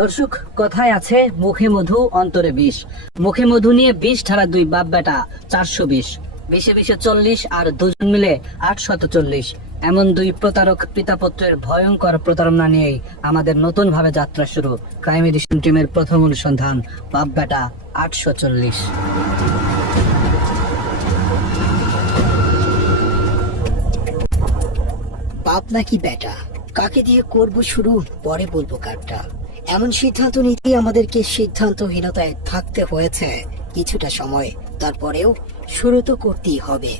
দর্শক, কথায় আছে মুখে মধু অন্তরে বিষ। মুখে মধু নিয়ে 20 ঠাড়া 2 বাপ বেটা 420, 20 40 আর দুজন মিলে 840। এমন 2 প্রতারক পিতাপুত্রের ভয়ঙ্কর প্রতারণা নিয়েই আমাদের নতুন ভাবে যাত্রা শুরু। ক্রাইম এডিশন টিমের প্রথম অনুসন্ধান, বাপ বেটা 840। বাপ নাকি বেটা, কাকে দিয়ে করব শুরু, পরে বলবো কারটা। এমন সিদ্ধান্ত নিতেই আমাদেরকে সিদ্ধান্তহীনতায় থাকতে হয়েছে কিছুটা সময়। তারপরেও শুরু তো করতেই হবে।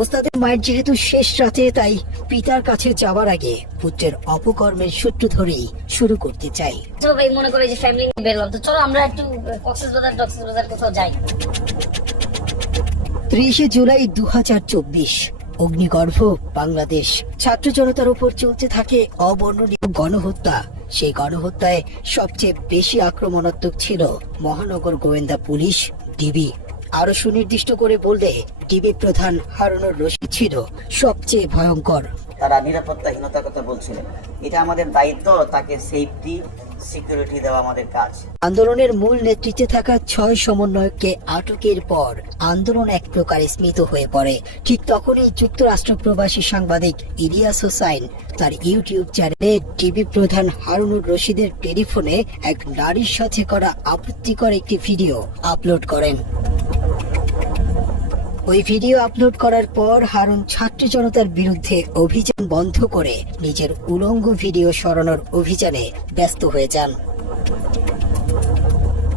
ওস্তাদের মায়ের যেহেতু শেষ রাতে, তাই পিতার কাছে যাওয়ার আগে পুত্রের অপকর্মের সূত্র ধরেই শুরু করতে চাই। তো ভাই মনে করে যে ফ্যামিলি নিয়ে বেরলাম, তো চলো আমরা একটু কক্সবাজার কোথাও যাই। 30 জুলাই 2024, অগ্নিগর্ভ বাংলাদেশ। ছাত্র জনতার উপর চলতে থাকে অবর্ণনীয় গণহত্যা। সেই গণহত্যায় সবচেয়ে বেশি আক্রমণাত্মক ছিল মহানগর গোয়েন্দা পুলিশ, ডিবি। আরো সুনির্দিষ্ট করে বললে ডিবি প্রধান হারুনুর রশিদ ছিল সবচেয়ে ভয়ঙ্কর। তারা নিরাপত্তাহীনতার কথা বলছিলেন। এটা আমাদের দায়িত্ব, তাকে সেফটি সিকিউরিটি দেওয়া আমাদের কাজ। আন্দোলনের মূল নেতৃত্বে থাকা 6 সমন্বয়ককে আটকের পর আন্দোলন এক প্রকার স্মিত হয়ে পড়ে। ঠিক তখনই যুক্তরাষ্ট্র প্রবাসী সাংবাদিক ইলিয়াস হোসাইন তার ইউটিউব চ্যানেলে ডিবি প্রধান হারুনুর রশিদের টেলিফোনে এক নারীর সাথে করা আপত্তিকর একটি ভিডিও আপলোড করেন। ওই ভিডিও আপলোড করার পর হারুন ছাত্র জনতার বিরুদ্ধে অভিযান বন্ধ করে নিজের উলঙ্গ ভিডিও সরানোর অভিযানে ব্যস্ত হয়ে যান।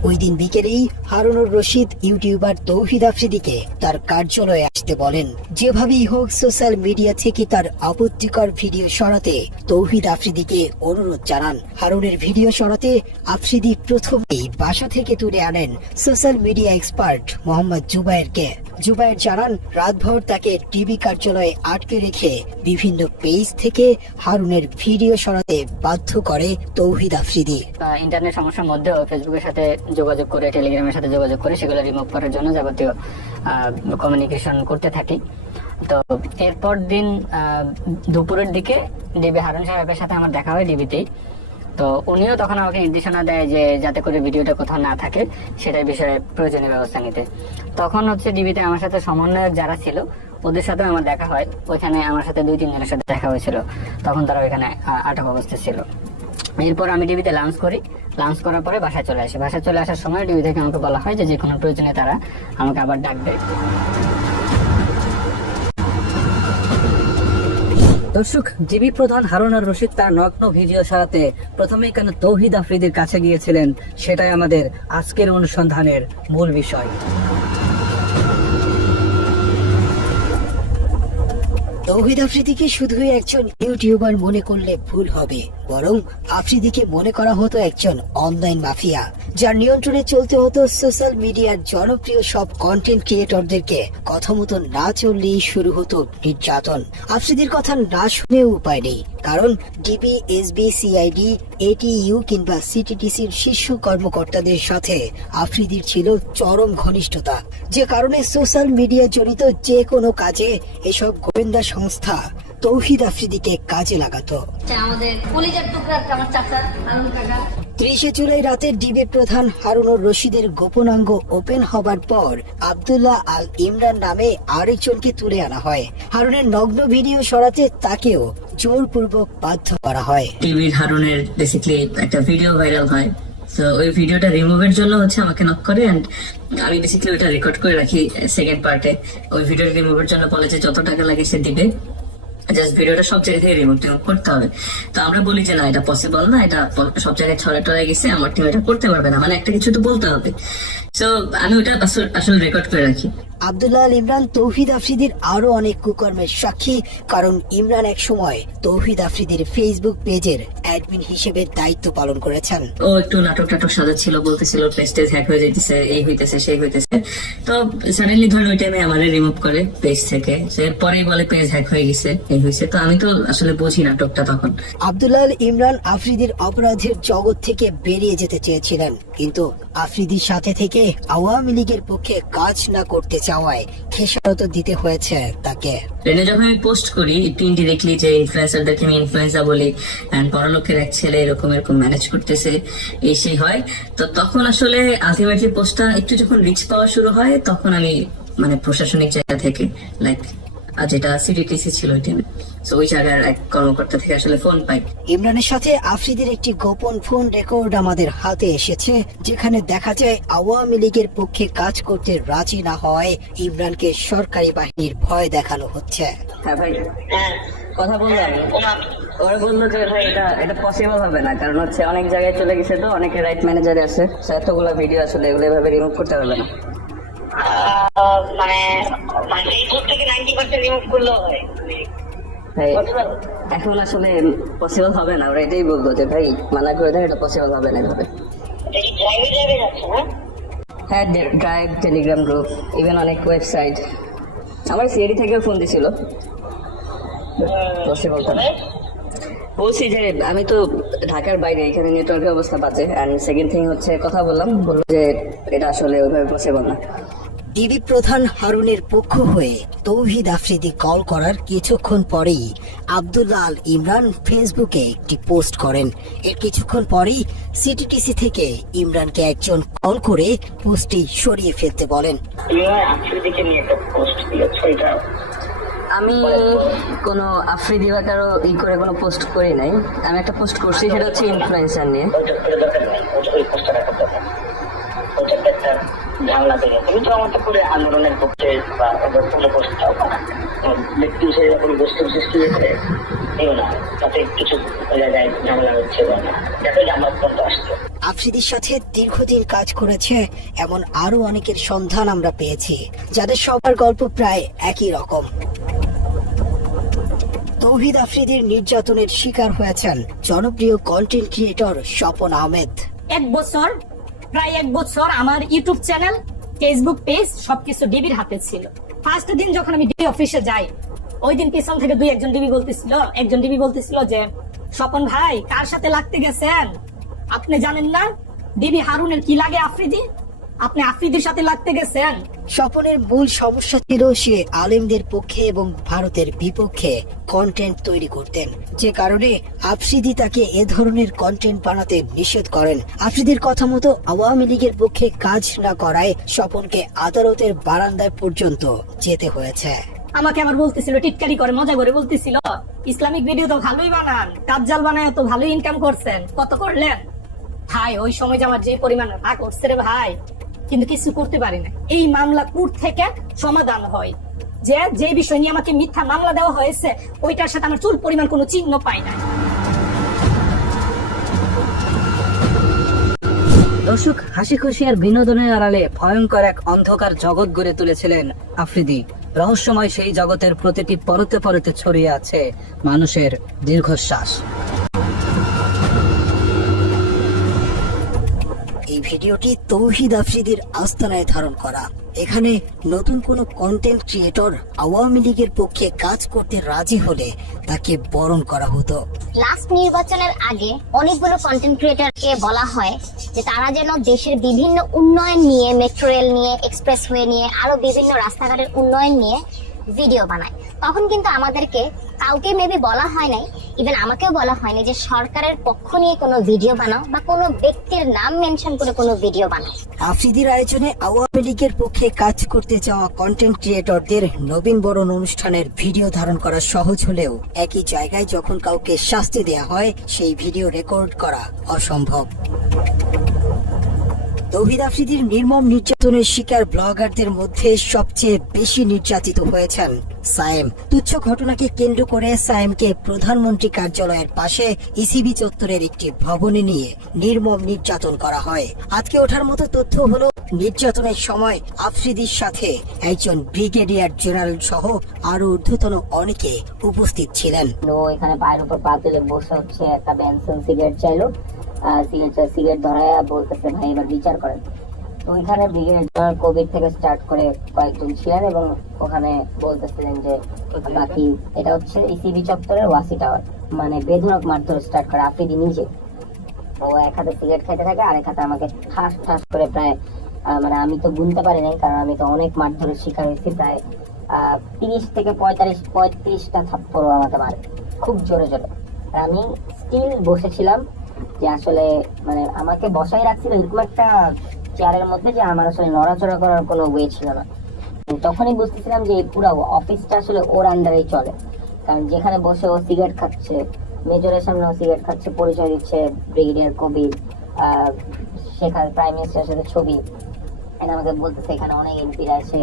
ওই দিন বিকেলেই হারুনুর রশিদ ইউটিউবার তৌহিদ আফ্রিদিকে তার কার্যালয়ে আসতে বলেন। যেভাবেই হোক সোশ্যাল মিডিয়া থেকে তার আপত্তিকর ভিডিও সরাতে তৌহিদ আফ্রিদিকে অনুরোধ জানান। হারুনের ভিডিও সরাতে আফ্রিদি প্রথমেই বাসা থেকে তুলে আনেন সোশ্যাল মিডিয়া এক্সপার্ট মোহাম্মদ জুবায়েরকে। জুবায়ের জানান, রাতভর তাকে টিভি কার্যালয়ে আটকে রেখে বিভিন্ন পেজ থেকে হারুনের ভিডিও সরাতে বাধ্য করে তৌহিদ আফ্রিদি। ইন্টারনেট সমস্যার মধ্যেও ফেসবুকের সাথে যোগাযোগ করে, টেলিগ্রামের সাথে যোগাযোগ করে সেগুলো রিমুভ করার জন্য যাবতীয় কমিউনিকেশন করতে থাকি। তো এরপর দিন দুপুরের দিকে ডিবি হারুন সাহেবের সাথে আমার দেখা হয় ডিবিতেই। তো উনিও তখন আমাকে নির্দেশনা দেয় যে যাতে করে ভিডিওটা কোথাও না থাকে সেটার বিষয়ে প্রয়োজনীয় ব্যবস্থা নিতে। তখন হচ্ছে ডিবিতে আমার সাথে সমন্বয়ক যারা ছিল ওদের সাথে আমার দেখা হয়। ওইখানে আমার সাথে 2-3 জনের সাথে দেখা হয়েছিল, তখন তারা ওইখানে আটক অবস্থায় ছিল। এরপর আমি ডিবিতে লাঞ্চ করি। লাঞ্চ করার পরে বাসায় চলে আসি। বাসায় চলে আসার সময় ডিবি থেকে আমাকে বলা হয় যে কোনো প্রয়োজনে তারা আমাকে আবার ডাকবে। দর্শক, ডিবি প্রধান হারুনুর রশিদ তার নগ্ন ভিডিও সরাতে প্রথমেই কেন তৌহিদ আফ্রিদির কাছে গিয়েছিলেন, সেটাই আমাদের আজকের অনুসন্ধানের মূল বিষয়। তৌহিদ আফ্রিদিকে শুধুই একজন ইউটিউবার মনে করলে ভুল হবে, বরং আফ্রিদিকে মনে করা হতো একজন অনলাইন মাফিয়া, যার নিয়ন্ত্রণে চলতে হতো সোশ্যাল মিডিয়ার জনপ্রিয় সব কন্টেন্ট ক্রিয়েটরদেরকে। কথা মতো না চললেই শুরু হতো নির্যাতন। আফ্রিদির কথা না শুনেও উপায় নেই, কারণ ডিবি, এসবি, সিআইডি, এটিইউ কিংবা সিটিটিসির শীর্ষ কর্মকর্তাদের সাথে আফ্রিদির ছিল চরম ঘনিষ্ঠতা, যে কারণে সোশ্যাল মিডিয়া জড়িত যে কোনো কাজে এসব গোয়েন্দা সংস্থা তৌহিদ আফ্রিদিকে কাজে লাগাতো। আমাদের কলিজার টুকরা আমার চাচা হারুন কাকা। 30 জুলাই রাতে ডিবি প্রধান হারুনুর রশিদের গোপনাঙ্গ ওপেন হবার পর আব্দুল্লাহ আল ইমরান নামে আরেকজনকে তুলে আনা হয়। হারুনের নগ্ন ভিডিও সরাতে তাকেও জোরপূর্বক বাধ্য করা হয়। টিভি হারুনের বেসিক্যালি একটা ভিডিও ভাইরাল হয়, তো ওই ভিডিওটা রিমুভের জন্য হচ্ছে আমাকে নক করে, এন্ড আমি বেসিক্যালি ওটা রেকর্ড করে রাখি সেকেন্ড পার্টে। ওই ভিডিওটা রিমুভের জন্য বলে যে যত টাকা লাগে সে দিবে, জাস্ট ভিডিওটা সব জায়গা থেকে রিমুভ করতে হবে। তো আমরা বলি যে না, এটা পসিবল না, এটা সব জায়গায় ছড়ায় গেছে, আমার টিম এটা করতে পারবে না, মানে একটা কিছু তো বলতে হবে। তো আমি ওটা আসলে রেকর্ড করে রাখি। আব্দুল্লাহ আল ইমরান তৌহিদ আফ্রিদির আরো অনেক কুকর্মের সাক্ষী, কারণ ইমরান এক সময় তৌহিদ আফ্রিদির ফেসবুক পেজের অ্যাডমিন হিসেবে দায়িত্ব পালন করেছেন। ও একটু নাটক সাজাচ্ছিল, বলতেছিল পেজ হ্যাক হয়ে যাইতেছে, এই হইতেছে সেই হইতেছে। তো সাডেনলি ধরেন ওই টাইমে আমারে রিমুভ করে পেজ থেকে, এরপরেই বলে পেজ হ্যাক হয়ে গেছে, এই হয়েছে। তো আমি তো আসলে বুঝি নাটকটা তখন। আব্দুল্লাহ আল ইমরান আফ্রিদির অপরাধের জগৎ থেকে বেরিয়ে যেতে চেয়েছিলেন, কিন্তু আফ্রিদির সাথে থেকে আওয়ামী লীগের পক্ষে কাজ না করতে চান যাওয়ায় খেসারত দিতে হয়েছে তাকে। ট্রেনে যখন আমি পোস্ট করি একটু ইনডিরেক্টলি যে ইনফ্লুয়েন্সারদেরকে আমি ইনফ্লুয়েন্সার বলি এন্ড বড়লোকের এক ছেলে এরকম এরকম ম্যানেজ করতেছে এই সেই হয়, তো তখন আসলে আলটিমেটলি পোস্টটা একটু যখন রিচ পাওয়া শুরু হয় তখন আমি মানে প্রশাসনিক জায়গা থেকে লাইক যেটা সিডিটিসি ছিল ওই টাইমে, তো ওই জায়গার এক কর্মকর্তা থেকে আসলে ফোন পাই। ইমরানের সাথে আফ্রিদির একটি গোপন ফোন রেকর্ড আমাদের হাতে এসেছে, যেখানে দেখা যায় আওয়ামী লীগের পক্ষে কাজ করতে রাজি না হয় ইমরানকে সরকারি বাহিনীর ভয় দেখানো হচ্ছে। হ্যাঁ ভাই, কথা বললাম, ওরা বললো যে ভাই এটা পসিবল হবে না, কারণ হচ্ছে অনেক জায়গায় চলে গেছে, তো অনেকে রাইট ম্যানেজারে আছে, এতগুলো ভিডিও আসলে এগুলো এভাবে রিমুভ করতে পারবে না। মানে ফেসবুক থেকে 90% রিমুভ করলেও হয়। ভাই এখন আসলে পসিবল হবে না, ওরা এটাই বললো যে ভাই মানা করে দেয়, এটা পসিবল হবে না এভাবে। এটা কি ড্রাইভে যাচ্ছে না? হ্যাঁ, ড্রাইভ, টেলিগ্রাম গ্রুপ, ইভেন অনেক ওয়েবসাইট, আমার সিআইডি থেকেও ফোন দিছিল, পসিবল তো না। বলছি যে আমি তো ঢাকার বাইরে, এখানে নেটওয়ার্কের অবস্থা বাজে, অ্যান্ড সেকেন্ড থিং হচ্ছে কথা বললাম, বললো যে এটা আসলে ওইভাবে পসিবল না। ডিবি প্রধান হারুনের পক্ষ হয়ে তৌহিদ আফ্রিদি কল করার কিছুক্ষণ পরেই আব্দুল্লাহ আল ইমরান ফেসবুকে একটি পোস্ট করেন। এর কিছুক্ষণ পরেই সিটিটিসি থেকে ইমরানকে একজন কল করে পোস্টটি সরিয়ে ফেলতে বলেন। আফ্রিদিকে নিয়ে একটা পোস্ট দিয়েছো, এটা আমি কোনো আফ্রিদি বা কারো করে কোনো পোস্ট করি নাই, আমি একটা পোস্ট করছি, সেটা হচ্ছে ইনফ্লুয়েন্সার নিয়ে। ওইটা করে দরকার নেই, ওই পোস্টটা রাখার দরকার। ওইটাতে একটা ঝামেলা তৈরি। তুমি তো আমাকে করে আন্দোলনের পক্ষে বা কোনো পোস্ট দাও না, ব্যক্তি হিসেবে কোনো বস্তু সৃষ্টি হয়েছে এও না, তাতে কিছু জায়গায় ঝামেলা হচ্ছে বা না, যাতে আমার পর্যন্ত আসছে। আফ্রিদির সাথে দীর্ঘদিন কাজ করেছে এমন আরো অনেকের সন্ধান আমরা পেয়েছি, যাদের সবার গল্প প্রায় একই রকম। তৌহিদ আফ্রিদির নির্যাতনের শিকার হয়েছেন জনপ্রিয় কন্টেন্ট ক্রিয়েটর স্বপন আহমেদ। প্রায় এক বছর আমার ইউটিউব চ্যানেল, ফেসবুক পেজ সবকিছু ডিবির হাতে ছিল। ফার্স্ট দিন যখন আমি ডিবি অফিসে যাই, ওই দিন পিছন থেকে একজন ডিবি বলতেছিল যে স্বপন ভাই কার সাথে লাগতে গেছেন, আপনি জানেন না ডিবি হারুনের কি লাগে আফ্রিদি, আপনি আফ্রিদির সাথে লাগতে গেছেন। স্বপনের মূল সমস্যা ছিল সে আলেমদের পক্ষে এবং ভারতের বিপক্ষে কন্টেন্ট তৈরি করতেন, যে কারণে আফ্রিদি তাকে এ ধরনের কন্টেন্ট বানাতে নিষেধ করেন। আফ্রিদির কথা মতো আওয়ামী লীগের পক্ষে কাজ না করায় স্বপনকে আদালতের বারান্দায় পর্যন্ত যেতে হয়েছে। আমাকে আবার বলতেছিল, টিটকারি করে মজা করে বলতেছিল, ইসলামিক ভিডিও তো ভালোই বানান, কাজ্জাল বানায় তো ভালোই ইনকাম করছেন, কত করলেন ভাই? ওই সময় যে আমার যে পরিমাণ রাগ করছে রে ভাই, কিন্তু কিছু করতে পারি না। এই মামলা কোর্ট থেকে সমাধান হয়, যে বিষয় নিয়ে আমাকে মিথ্যা মামলা দেওয়া হয়েছে ওইটার সাথে আমার চুল পরিমাণ কোনো চিহ্ন পাই না। দর্শক, হাসি খুশি আর বিনোদনের আড়ালে ভয়ঙ্কর এক অন্ধকার জগৎ গড়ে তুলেছিলেন আফ্রিদি। রহস্যময় সেই জগতের প্রতিটি পরতে পরতে ছড়িয়ে আছে মানুষের দীর্ঘশ্বাস। এই ভিডিওটি তৌহিদ আফ্রিদির আস্তানায় ধারণ করা। এখানে নতুন কোনো কন্টেন্ট ক্রিয়েটর আওয়ামী লীগের পক্ষে কাজ করতে রাজি হলে তাকে বরণ করা হতো। লাস্ট নির্বাচনের আগে অনেকগুলো কন্টেন্ট ক্রিয়েটরকে বলা হয় যে তারা যেন দেশের বিভিন্ন উন্নয়ন নিয়ে, মেট্রো রেল নিয়ে, এক্সপ্রেসওয়ে নিয়ে, আরো বিভিন্ন রাস্তাঘাটের উন্নয়ন নিয়ে ভিডিও বানায়। তখন কিন্তু আমাদেরকে কাউকে মেবি বলা হয় নাই, ইভেন আমাকেও বলা হয়নি যে সরকারের পক্ষ নিয়ে কোনো ভিডিও বানাও বা কোনো ব্যক্তির নাম মেনশন করে কোনো ভিডিও বানাও। আফ্রিদির আয়োজনে আওয়ামী লীগের পক্ষে কাজ করতে যাওয়া কন্টেন্ট ক্রিয়েটরদের নবীন বরণ অনুষ্ঠানের ভিডিও ধারণ করা সহজ হলেও একই জায়গায় যখন কাউকে শাস্তি দেয়া হয় সেই ভিডিও রেকর্ড করা অসম্ভব। তৌহিদ আফ্রিদির নির্মম নির্যাতনের শিকার ব্লগারদের মধ্যে সবচেয়ে বেশি নির্যাতিত হয়েছেন সায়েম। তুচ্ছ ঘটনাকে কেন্দ্র করে সায়েমকে প্রধানমন্ত্রী কার্যালয়ের পাশে ইসিবি চত্বরের একটি ভবনে নিয়ে নির্মম নির্যাতন করা হয়। আজকে ওঠার মতো তথ্য হলো, নির্যাতনের সময় আফ্রিদির সাথে একজন ব্রিগেডিয়ার জেনারেল সহ আরো ঊর্ধ্বতন অনেকে উপস্থিত ছিলেন। এখানে পায়ের উপর পা তুলে বসে হচ্ছে, একটা বেনসন সিগারেট চাইলো, সিগারেট ধরায় বলতেছে ভাই এবার বিচার করেন। তো ওইখানে ব্রিগেডিয়ার কোভিড থেকে স্টার্ট করে কয়েকজন ছিলেন এবং ওখানে বলতেছিলেন যে বাকি এটা হচ্ছে ইসিবি চত্বরের ওয়াসি টাওয়ার, মানে বেধড়ক মারধর স্টার্ট করে আফ্রিদি নিজে। ও এক হাতে সিগারেট খাইতে থাকে, আরেক হাতে আমাকে ঠাস ঠাস করে প্রায় মানে আমি তো গুনতে পারি নাই, কারণ আমি তো অনেক মারধরের শিকার হয়েছি। প্রায় 30 থেকে 35টা থাপ্পড় আমাকে মারে, খুব জোরে জোরে। আর আমি স্টিল বসেছিলাম, যে আসলে মানে আমাকে বসাই রাখছিল এরকম একটা চেয়ারের মধ্যে, যে আমার আসলে নড়াচড়া করার কোনো ওয়ে ছিল না। তখনই বুঝতেছিলাম যে এই পুরো অফিসটা আসলে ওর আন্ডারেই চলে, কারণ যেখানে বসে ও সিগারেট খাচ্ছে, মেজরের সামনে ও সিগারেট খাচ্ছে, পরিচয় দিচ্ছে ব্রিগেডিয়ার কবির, সেখানে প্রাইম মিনিস্টারের সাথে ছবি, আমাকে বলতেছে এখানে অনেক এমপিরা এসে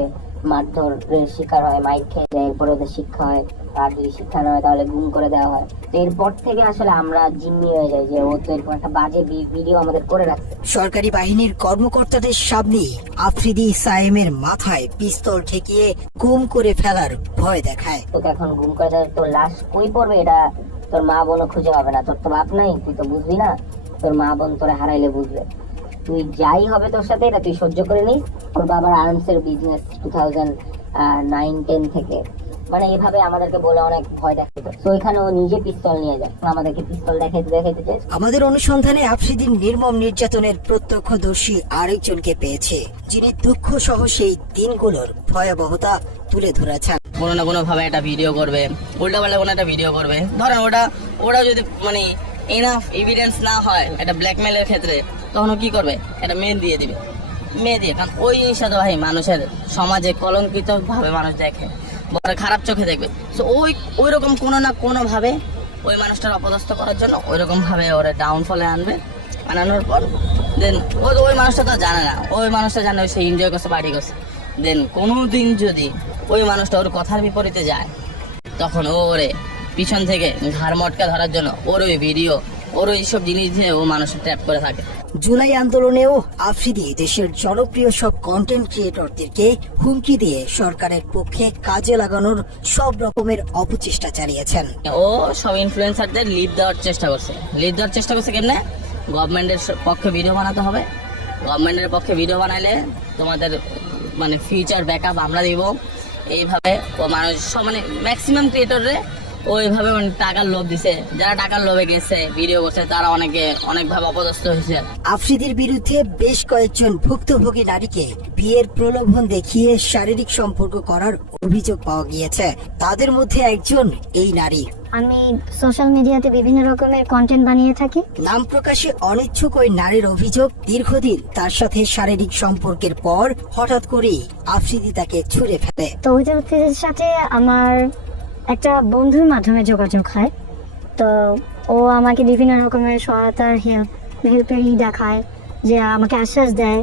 মারধরের শিকার হয়, মাইক খেয়ে যায়, এরপরে ওদের শিক্ষা হয়, আর যদি শিক্ষা না হয় তাহলে গুম করে দেওয়া হয়। তো এরপর থেকে আসলে আমরা জিম্মি হয়ে যাই যে ও তো এরকম একটা বাজে ভিডিও আমাদের করে রাখছে। সরকারি বাহিনীর কর্মকর্তাদের সামনে আফ্রিদি সায়েমের মাথায় পিস্তল ঠেকিয়ে গুম করে ফেলার ভয় দেখায়। তোকে এখন গুম করে দেয়, তোর লাশ কই পড়বে এটা তোর মা বোনও খুঁজে পাবে না, তোর তো বাপ নাই, তুই তো বুঝবি না, তোর মা বোন তোরে হারাইলে বুঝবে। তুই যাই হবে তোর সাথে এটা তুই সহ্য করে নিস। ওর বাবার আর্মসের বিজনেস 2009-10 থেকে, মানে এভাবে আমাদেরকে বলে অনেক ভয় দেখাতো। তো এখানে ও নিজে পিস্তল নিয়ে যায়, আমাদেরকে পিস্তল দেখাইতে চায়। আমাদের অনুসন্ধানে আফ্রিদির নির্মম নির্যাতনের প্রত্যক্ষদর্শী আরেকজনকে পেয়েছে, যিনি দুঃখ সহ সেই দিনগুলোর ভয়াবহতা তুলে ধরেছেন। কোনো না কোনো ভাবে একটা ভিডিও করবে, উল্টাপাল্টা কোনো একটা ভিডিও করবে, ধরেন ওটা যদি মানে এনাফ এভিডেন্স না হয় একটা ব্ল্যাকমেলের ক্ষেত্রে, তখন ও কি করবে, একটা মেয়ে দিয়ে দিবে, মেয়ে দিয়ে। কারণ ওই জিনিসটা তো ভাই মানুষের সমাজে কলঙ্কিত ভাবে মানুষ দেখে, বড় খারাপ চোখে দেখবে। তো ওই রকম কোনো না কোনো ভাবে ওই মানুষটার অপদস্থ করার জন্য ওই রকম ভাবে ওরা ডাউনফলে আনবে। আনানোর পর দেন ওই মানুষটা তো জানে না, ওই মানুষটা জানে সে এনজয় করছে, পার্টি করছে। দেন কোনো দিন যদি ওই মানুষটা ওর কথার বিপরীতে যায়, তখন ওরে পিছন থেকে ঘাড় মটকা ধরার জন্য ওর ওই ভিডিও, ওর ওই সব জিনিস দিয়ে ও মানুষের ট্র্যাপ করে থাকে। জুলাই আন্দোলনেও আফ্রিদি দেশের জনপ্রিয় সব কন্টেন্ট ক্রিয়েটরদেরকে হুমকি দিয়ে সরকারের পক্ষে কাজে লাগানোর সব রকমের অপচেষ্টা চালিয়েছেন। ও সব ইনফ্লুয়েন্সারদের লিড দেওয়ার চেষ্টা করছে কেমনে, গভর্নমেন্টের পক্ষে ভিডিও বানাতে হবে, গভর্নমেন্টের পক্ষে ভিডিও বানাইলে তোমাদের মানে ফিউচার ব্যাকআপ আমরা দিব। এইভাবে ও মানুষ সব মানে ম্যাক্সিমাম ক্রিয়েটররে ওইভাবে মানে টাকার লোভ দিছে, যারা টাকার লোভে গেছে ভিডিও করছে তারা অনেকভাবে অপদস্থ হয়েছে। আফ্রিদির বিরুদ্ধে বেশ কয়েকজন ভুক্তভোগী নারীকে বিয়ের প্রলোভন দেখিয়ে শারীরিক সম্পর্ক করার অভিযোগ পাওয়া গিয়েছে। তাদের মধ্যে একজন এই নারী। আমি সোশ্যাল মিডিয়াতে বিভিন্ন রকমের কন্টেন্ট বানিয়ে থাকি। নাম প্রকাশে অনিচ্ছুক ওই নারীর অভিযোগ, দীর্ঘদিন তার সাথে শারীরিক সম্পর্কের পর হঠাৎ করেই আফ্রিদি তাকে ছুঁড়ে ফেলে। তৌহিদুল আফ্রিদির সাথে আমার একটা বন্ধুর মাধ্যমে যোগাযোগ হয়। তো ও আমাকে বিভিন্ন রকমের সহায়তার হেল্পেরই দেখায়, যে আমাকে আশ্বাস দেয়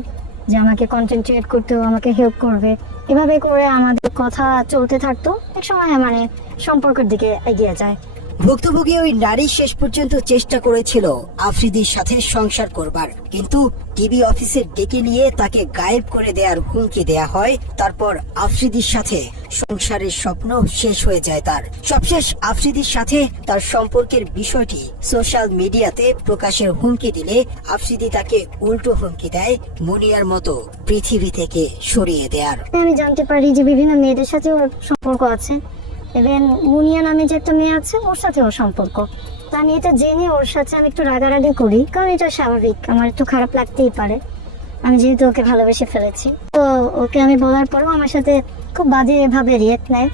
যে আমাকে কন্টেন্ট ক্রিয়েট করতেও আমাকে হেল্প করবে। এভাবে করে আমাদের কথা চলতে থাকতো, এক সময় মানে সম্পর্কের দিকে এগিয়ে যায়। ভুক্তভোগী ওই নারী শেষ পর্যন্ত চেষ্টা করেছিল আফ্রিদির সাথে সংসার করবার, কিন্তু টিভি অফিসে ডেকে নিয়ে তাকে গায়েব করে দেওয়ার হুমকি দেয়া হয়। তারপর আফ্রিদির সাথে সংসারের স্বপ্ন শেষ হয়ে যায় তার। সবশেষ আফ্রিদির সাথে তার সম্পর্কের বিষয়টি সোশ্যাল মিডিয়াতে প্রকাশের হুমকি দিলে আফ্রিদি তাকে উল্টো হুমকি দেয় মুনিয়ার মতো পৃথিবী থেকে সরিয়ে দেয়ার। আমি জানতে পারি যে বিভিন্ন মেয়েদের সাথে ওর সম্পর্ক আছে, এবং মুনিয়া নামে যে একটা মেয়ে আছে ওর সাথে ওর সম্পর্ক। তো আমি এটা জেনে ওর সাথে আমি একটু রাগারাগি করি, কারণ এটা স্বাভাবিক, আমার একটু খারাপ লাগতেই পারে, আমি যেহেতু ওকে ভালোবেসে ফেলেছি। তো ওকে আমি বলার পরেও আমার সাথে খুব বাজে ভাবে রিয়েক্ট নেয়,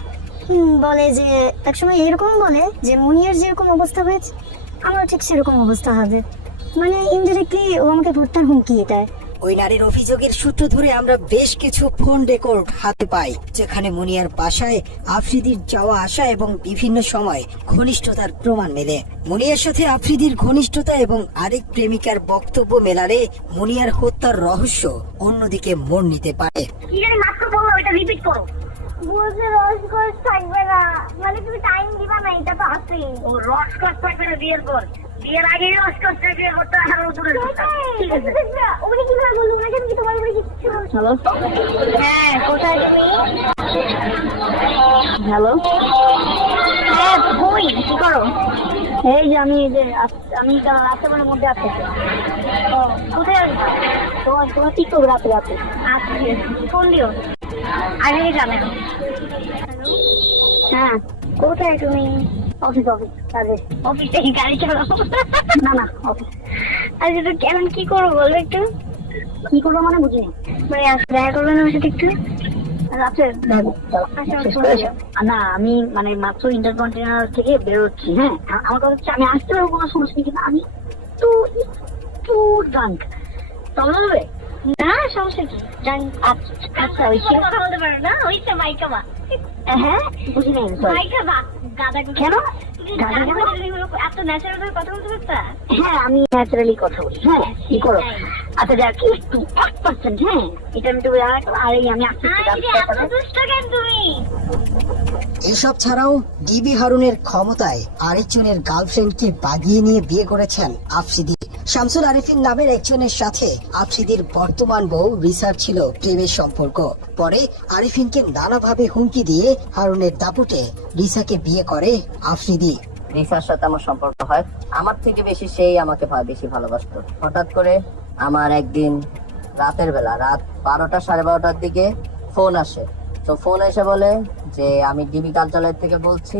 বলে যে একসময় এরকম বলে যে মুনিয়ার যেরকম অবস্থা হয়েছে আমারও ঠিক সেরকম অবস্থা হবে, মানে ইনডিরেক্টলি ও আমাকে ভর্তার হুমকি দেয়। ওই নারীর অভিযোগের সূত্র ধরে আমরা বেশ কিছু ফোন রেকর্ড হাতে পাই, যেখানে মুনিয়ার বাসায় আফ্রিদির যাওয়া আসা এবং বিভিন্ন সময় ঘনিষ্ঠতার প্রমাণ মেলে। মুনিয়ার সাথে আফ্রিদির ঘনিষ্ঠতা এবং আরেক প্রেমিকার বক্তব্য মেলালে মুনিয়ার হত্যার রহস্য অন্যদিকে মোড় নিতে পারে। কি জানি মাত্র বললো, এটা রিপিট করো। বুঝে রসকস থাকবে না, মানে তুমি টাইম দিবা না, এটা তো আছেই। ও রসকস থাকবে না বিয়ের পর, বিয়ের আগে রসকস থাকবে, ওটা আরো দূরে। ঠিক আছে, ওকে কি করে বলবো, ওনাকে আমি তোমার উপরে কিছু বলছি। হ্যালো, হ্যাঁ কোথায় তুমি? হ্যালো, হ্যাঁ কই, কি করো? এই যে আমি রাস্তার মধ্যে আসতেছি। ও কোথায়? তোমার ঠিক করবো রাতে আচ্ছা ফোন দিও, আগে জানেন। হ্যাঁ কোথায় তুমি? অফিস কাজে। অফিস থেকে গাড়ি চালাও? না অফিস। আচ্ছা তো কেমন কি করবো বলবে একটু? কি করবো মানে বুঝিনি, মানে দেখা করবেন আমার সাথে একটু রাত্রে? না আমি মানে মাত্র ইন্টারকন্টিনেন্টাল থেকে বেরোচ্ছি। হ্যাঁ আমার কথা হচ্ছে আমি আসতে পারবো কোনো সমস্যা নেই, কিন্তু আমি তো একটু ড্রাঙ্ক। তবে হবে না সমস্যা কি? আচ্ছা ওই কথা বলতে পারো না, ওইটা মাইকা বা হ্যাঁ বুঝি নেই মাইকা বা গাদা কেন? এত ন্যাচারাল ভাবে কথা বলতে পারতা? হ্যাঁ আমি ন্যাচারালি কথা বলি। হ্যাঁ কি করো? আচ্ছা যাক একটু 1%। হ্যাঁ এটা আমি তো আর এই আমি আসছি। এত দুষ্ট কেন তুমি? এসব ছাড়াও ডিবি হারুনের ক্ষমতায় আরেকজনের গার্লফ্রেন্ডকে বাগিয়ে নিয়ে বিয়ে করেছেন আফ্রিদি। শামসুল আরিফিন নামের একজনের সাথে আফ্রিদির বর্তমান বউ রিসার ছিল প্রেমের সম্পর্ক। পরে আরিফিনকে নানাভাবে হুমকি দিয়ে হারুনের দাপুটে রিসাকে বিয়ে করে আফ্রিদি। রিসার সাথে আমার সম্পর্ক হয়, আমার থেকে বেশি সেই আমাকে বেশি ভালোবাসতো। হঠাৎ করে আমার একদিন রাতের বেলা রাত 12টা 12:30টার দিকে ফোন আসে। তো ফোন এসে বলে যে আমি ডিবি কার্যালয় থেকে বলছি,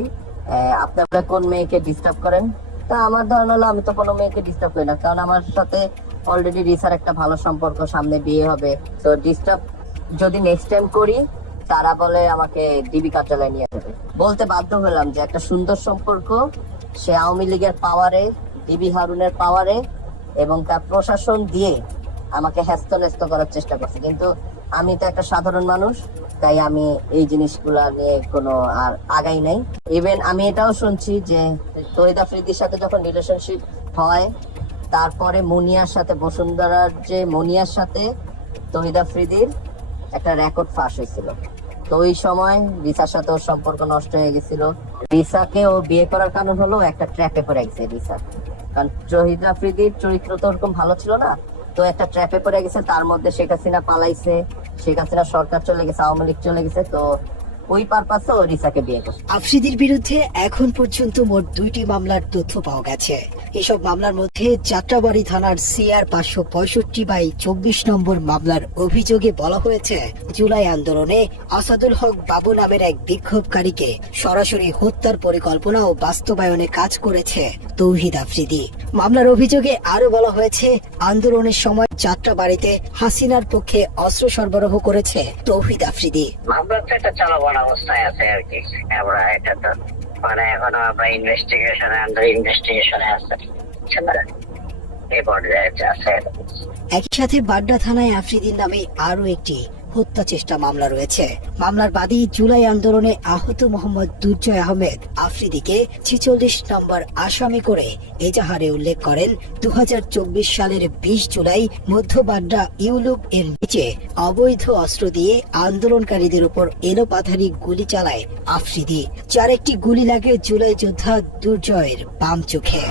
আপনারা কোন মেয়েকে ডিস্টার্ব করেন? তা আমার ধারণা হলো আমি তো কোনো মেয়েকে ডিস্টার্ব করি না, কারণ আমার সাথে অলরেডি রিসার একটা ভালো সম্পর্ক, সামনে বিয়ে হবে। তো ডিস্টার্ব যদি নেক্সট টাইম করি তারা বলে আমাকে ডিবি কার্যালয়ে নিয়ে যাবে। বলতে বাধ্য হলাম যে একটা সুন্দর সম্পর্ক, সে আওয়ামী লীগের পাওয়ারে, ডিবি হারুনের পাওয়ারে এবং তার প্রশাসন দিয়ে আমাকে হ্যাস্ত করার চেষ্টা করছে। কিন্তু আমি তো একটা সাধারণ মানুষ, তাই আমি এই জিনিসগুলা নিয়ে কোনো আর আগাই নাই। ইভেন আমি এটাও শুনছি যে তহিদ আফ্রিদির সাথে যখন রিলেশনশিপ হয়, তারপরে মুনিয়ার সাথে, বসুন্ধরার যে মুনিয়ার সাথে তহিদ আফ্রিদির একটা রেকর্ড ফাঁস হয়েছিল। তো ওই সময় রিসার সাথে ওর সম্পর্ক নষ্ট হয়ে গেছিল। রিসাকে ও বিয়ে করার কারণ হলো একটা ট্র্যাপে পড়ে গেছে রিসা, কারণ তহিদ আফ্রিদির চরিত্র তো ওরকম ভালো ছিল না। তো একটা ট্র্যাপে পড়ে গেছে, তার মধ্যে শেখ হাসিনা পালাইছে, শেখ হাসিনা সরকার চলে গেছে, আওয়ামী লীগ চলে গেছে। তো ওই পারপাসে ও রিসাকে বিয়ে করছে। আফ্রিদির বিরুদ্ধে এখন পর্যন্ত মোট 2টি মামলার তথ্য পাওয়া গেছে। এসব মামলার মধ্যে যাত্রাবাড়ি থানার CR 565/24 নম্বর মামলার অভিযোগে বলা হয়েছে জুলাই আন্দোলনে আসাদুল হক বাবু নামের এক বিক্ষোভকারীকে সরাসরি হত্যার পরিকল্পনা ও বাস্তবায়নে কাজ করেছে তৌহিদ আফ্রিদি। মামলার অভিযোগে আরো বলা হয়েছে আন্দোলনের সময় যাত্রাবাড়িতে হাসিনার পক্ষে অস্ত্র সরবরাহ করেছে তৌহিদ আফ্রিদি। মামলা তো একটা চলমান অবস্থায় আছে আর কি। আমরা এটা তো মানে এখনো আমরা আন্ডার ইনভেস্টিগেশনে আছে, এই পর্যায়ে আছে। একই সাথে বাড্ডা থানায় আফ্রিদির নামে আরো একটি হত্যা চেষ্টা মামলা রয়েছে। মামলার বাদী জুলাই আন্দোলনে আহত মোহাম্মদ দুর্জয় আহমেদ আফ্রিদিকে 46 নম্বর আসামি করে এজাহারে উল্লেখ করেন 2024 সালের 20 জুলাই মধ্য বাড্ডা ইউলুক এর নিচে অবৈধ অস্ত্র দিয়ে আন্দোলনকারীদের উপর এলোপাথারি গুলি চালায় আফ্রিদি, যার একটি গুলি লাগে জুলাই যোদ্ধা দুর্জয়ের বাম চোখে।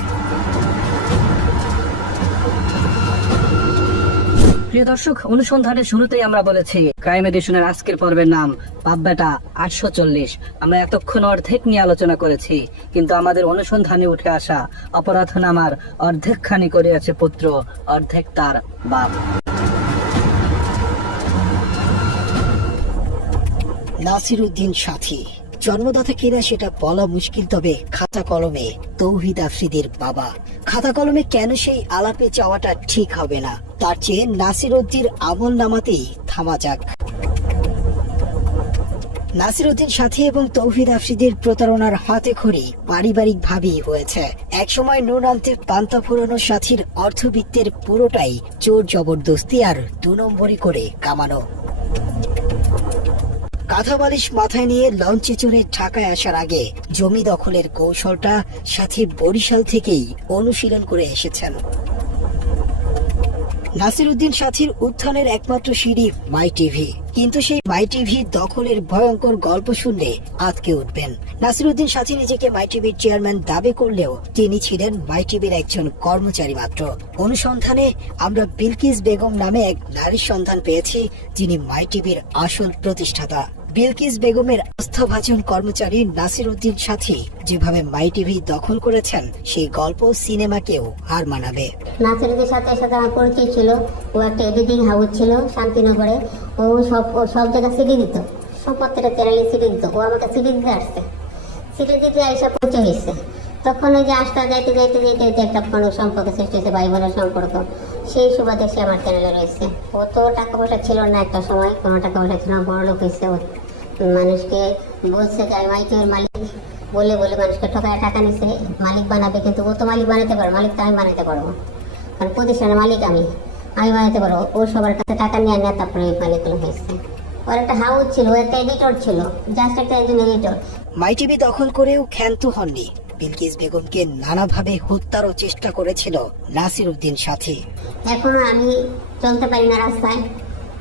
প্রিয় দর্শক, অনুসন্ধানের শুরুতেই আমরা বলেছি ক্রাইম এডিশনের আজকের পর্বের নাম পাববেটা 840। আমরা এতক্ষণ অর্ধেক নিয়ে আলোচনা করেছি, কিন্তু আমাদের অনুসন্ধানে উঠে আসা অপরাধ নামার অর্ধেকখানি করে আছে পুত্র, অর্ধেক তার বাপ। নাসির উদ্দিন সাথী জন্মদাতা কিনা সেটা বলা মুশকিল, তবে খাতা কলমে তৌহিদ আফ্রিদির বাবা। খাতা কলমে কেন সেই আলাপে যাওয়াটা ঠিক হবে না, তার চেয়ে নাসির উদ্দিন আমল নামাতেই থামা যাক। নাসির উদ্দিন সাথী এবং তৌহিদ আফ্রিদির প্রতারণার হাতে খড়ি পারিবারিক ভাবেই হয়েছে। একসময় নুন আনতে পান্তা ফুরানো সাথীর অর্থবিত্তের পুরোটাই জোর জবরদস্তি আর 2 নম্বরি করে কামানো। কাঁথা বালিশ মাথায় নিয়ে লঞ্চে চড়ে ঢাকায় আসার আগে জমি দখলের কৌশলটা সাথী বরিশাল থেকেই অনুশীলন করে এসেছেন। নাসির উদ্দিন সাথীর উত্থানের একমাত্র সিঁড়ি মাই টিভি, কিন্তু সেই মাই টিভি দখলের ভয়ঙ্কর গল্প শুনলে আটকে উঠবেন। নাসির উদ্দিন সাথী নিজেকে মাই টিভির চেয়ারম্যান দাবি করলেও তিনি ছিলেন মাই টিভির একজন কর্মচারী মাত্র। অনুসন্ধানে আমরা বিলকিস বেগম নামে এক নারীর সন্ধান পেয়েছি, যিনি মাই টিভির আসল প্রতিষ্ঠাতা। বিলকিস বেগমের আস্থাভাজন কর্মচারী নাসির উদ্দিন সাথী যেভাবে মাই টিভি দখল করেছেন, সেই গল্প সিনেমাকেও হার মানাবে। নাসিরুদ্দিন সাথে আমার পরিচয় ছিল। ও একটা এডিটিং হাউস ছিল শান্তিনগরে। ও সব জায়গায় সিডি দিত, সব প্রত্যেকটা চ্যানেলে সিডি দিত। ও আমাকে সিডি দিতে আসছে, সিডি দিতে এসে পরিচয় হয়েছে। তখন ওই যে আসতে যাইতে একটা সম্পর্ক সৃষ্টি হয়েছে, ভাই বোনের সম্পর্ক। সেই সুবাদে সে আমার চ্যানেলে রয়েছে। ও তো টাকা পয়সা ছিল না, একটা সময় কোনো টাকা পয়সা ছিল না, বড় লোক হয়েছে। ও মানুষকে বলছে যে আমি মাইটিভির মালিক বলে বলে মানুষকে ঠকায় টাকা নিছে, মালিক বানাবে। কিন্তু ও তো মালিক বানাতে পারো, মালিক তো আমি বানাতে পারবো, কারণ প্রতিষ্ঠানের মালিক আমি বানাতে পারবো। ও সবার কাছে টাকা নিয়ে নেয়, তারপরে ওই মালিক হয়েছে। ওর একটা হাউস ছিল, ও একটা এডিটর ছিল, জাস্ট একটা একজন এডিটর। মাইটিভি দখল করেও ক্ষান্ত হননি, বিলকিস বেগমকে নানাভাবে হত্যারও চেষ্টা করেছিল নাসির উদ্দিন সাথী। এখনো আমি চলতে পারি না রাস্তায়,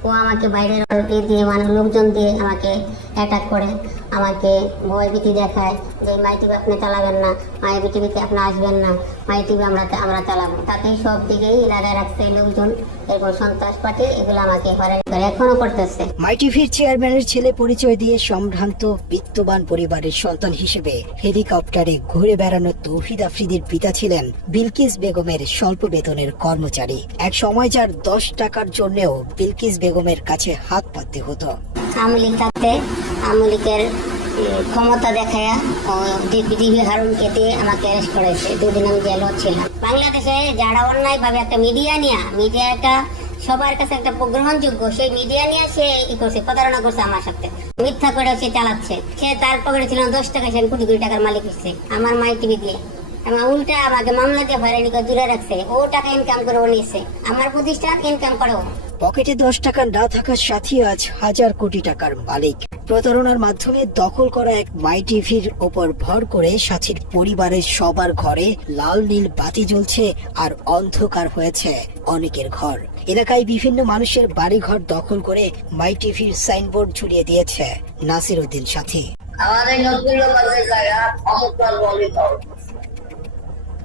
ও আমাকে বাইরের দিয়ে লোকজন দিয়ে আমাকে অ্যাটাক করে, আমাকে ভয়ভীতি দেখায় যে মাইটিভি আপনি চালাবেন না, মাইটিভিতে আপনি আসবেন না, মাইটিভি আমরা চালাবো। তাতেই সব দিকেই লাগায় রাখছে লোকজন, এরপর সন্ত্রাস পার্টি এগুলো আমাকে হয়রানি করে, এখনো করতেছে। মাইটিভির চেয়ারম্যানের ছেলে পরিচয় দিয়ে সম্ভ্রান্ত বিত্তবান পরিবারের সন্তান হিসেবে হেলিকপ্টারে ঘুরে বেড়ানো তৌহিদ আফ্রিদির পিতা ছিলেন বিলকিস বেগমের স্বল্প বেতনের কর্মচারী। এক সময় যার 10 টাকার জন্যও বিলকিস বেগমের কাছে হাত পাততে হতো। আওয়ামী লীগ থাকতে আওয়ামী লীগের ক্ষমতা দেখায়া ডিবি হারুনকে দিয়ে আমাকে অ্যারেস্ট করেছে। 2 দিন আমি জেলও ছিলাম। বাংলাদেশে যারা অন্যায় ভাবে একটা মিডিয়া একটা সবার কাছে একটা গ্রহণযোগ্য সেই মিডিয়া নিয়ে সে করছে, প্রতারণা করছে আমার সাথে, মিথ্যা করে সে চালাচ্ছে। সে তার পকেটে ছিল 10 টাকা, সে কোটি কোটি টাকার মালিক হচ্ছে আমার মাইটিভি দিয়ে। আমার উল্টা আমাকে মামলা দিয়ে হয়রানি করে দূরে রাখছে। ও টাকা ইনকাম করে ও নিচ্ছে, আমার প্রতিষ্ঠান ইনকাম করে ও। পকেটে 10 টাকা না থাকার সাথে আজ হাজার কোটি টাকার মালিক। প্রতারণার মাধ্যমে দখল করা এক মাইটিভির ওপর ভর করে সাথীর পরিবারের সবার ঘরে লাল নীল বাতি জ্বলছে আর অন্ধকার হয়েছে অনেকের ঘর। এলাকায় বিভিন্ন মানুষের বাড়িঘর দখল করে মাইটিভির সাইনবোর্ড ঝুলিয়ে দিয়েছে নাসির উদ্দিন সাথী। আমাদের নতুন লোকের জায়গা ক্ষমতার বলে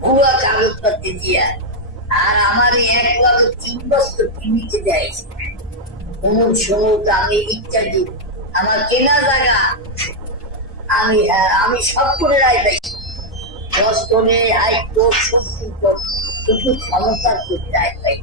পুরো কাগজপত্র দিয়া, আর আমার 1,03 বছর কিনতে যাইছে অমুক সমুক আমি ইত্যাদি আমার কেনা জায়গা আমি সব করে রায় পাইছি। 10 কোণে হাইকোর্ট, সুপ্রিম কোর্ট, কিন্তু ক্ষমতার করতে রায় পাই।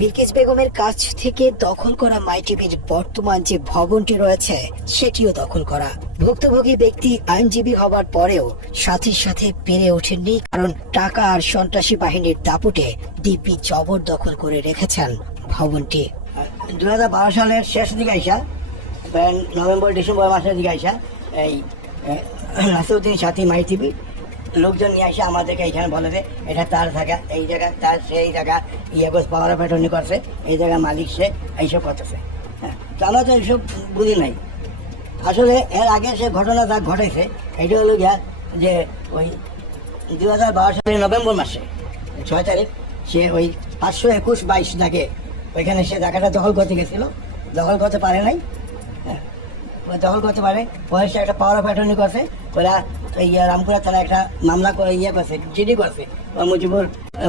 বিলকিস বেগমের কাছ থেকে দখল করা মাইটিভির বর্তমান যে ভবনটি রয়েছে সেটিও দখল করা। ভুক্তভোগী ব্যক্তি আইনজীবী হবার পরেও সাথীর সাথে পেরে ওঠেননি, কারণ টাকা আর সন্ত্রাসী বাহিনীর দাপটে ডিপি জবরদখল করে রেখেছেন ভবনটি। 2012 সালের শেষ দিকে আইসা, নভেম্বর ডিসেম্বর মাসের দিকে আইসা এই নাসিরউদ্দিন সাথী মাইটিভি লোকজন নিয়ে আসে আমাদেরকে এইখানে বলে যে এটা তার জায়গা, এই জায়গা তার, সেই জায়গা গোছ পাওয়ার প্যাটর্নি করছে, এই জায়গা মালিক সে, এইসব করতেছে। হ্যাঁ, তো আমরা তো এইসব বুঝি নাই। আসলে এর আগে সে ঘটনা যা ঘটেছে এটা হলো গিয়া যে ওই 2012 সালের নভেম্বর মাসে 6 তারিখ সে ওই 521-22 দাগে ওইখানে সে জায়গাটা দখল করতে গেছিল, দখল করতে পারে নাই। হ্যাঁ, দখল করতে পারে পরে সে একটা পাওয়ার প্যাটর্নি করছে। ওরা রামপুরা থানায় একটা মামলা করে করছে, জিডি করছে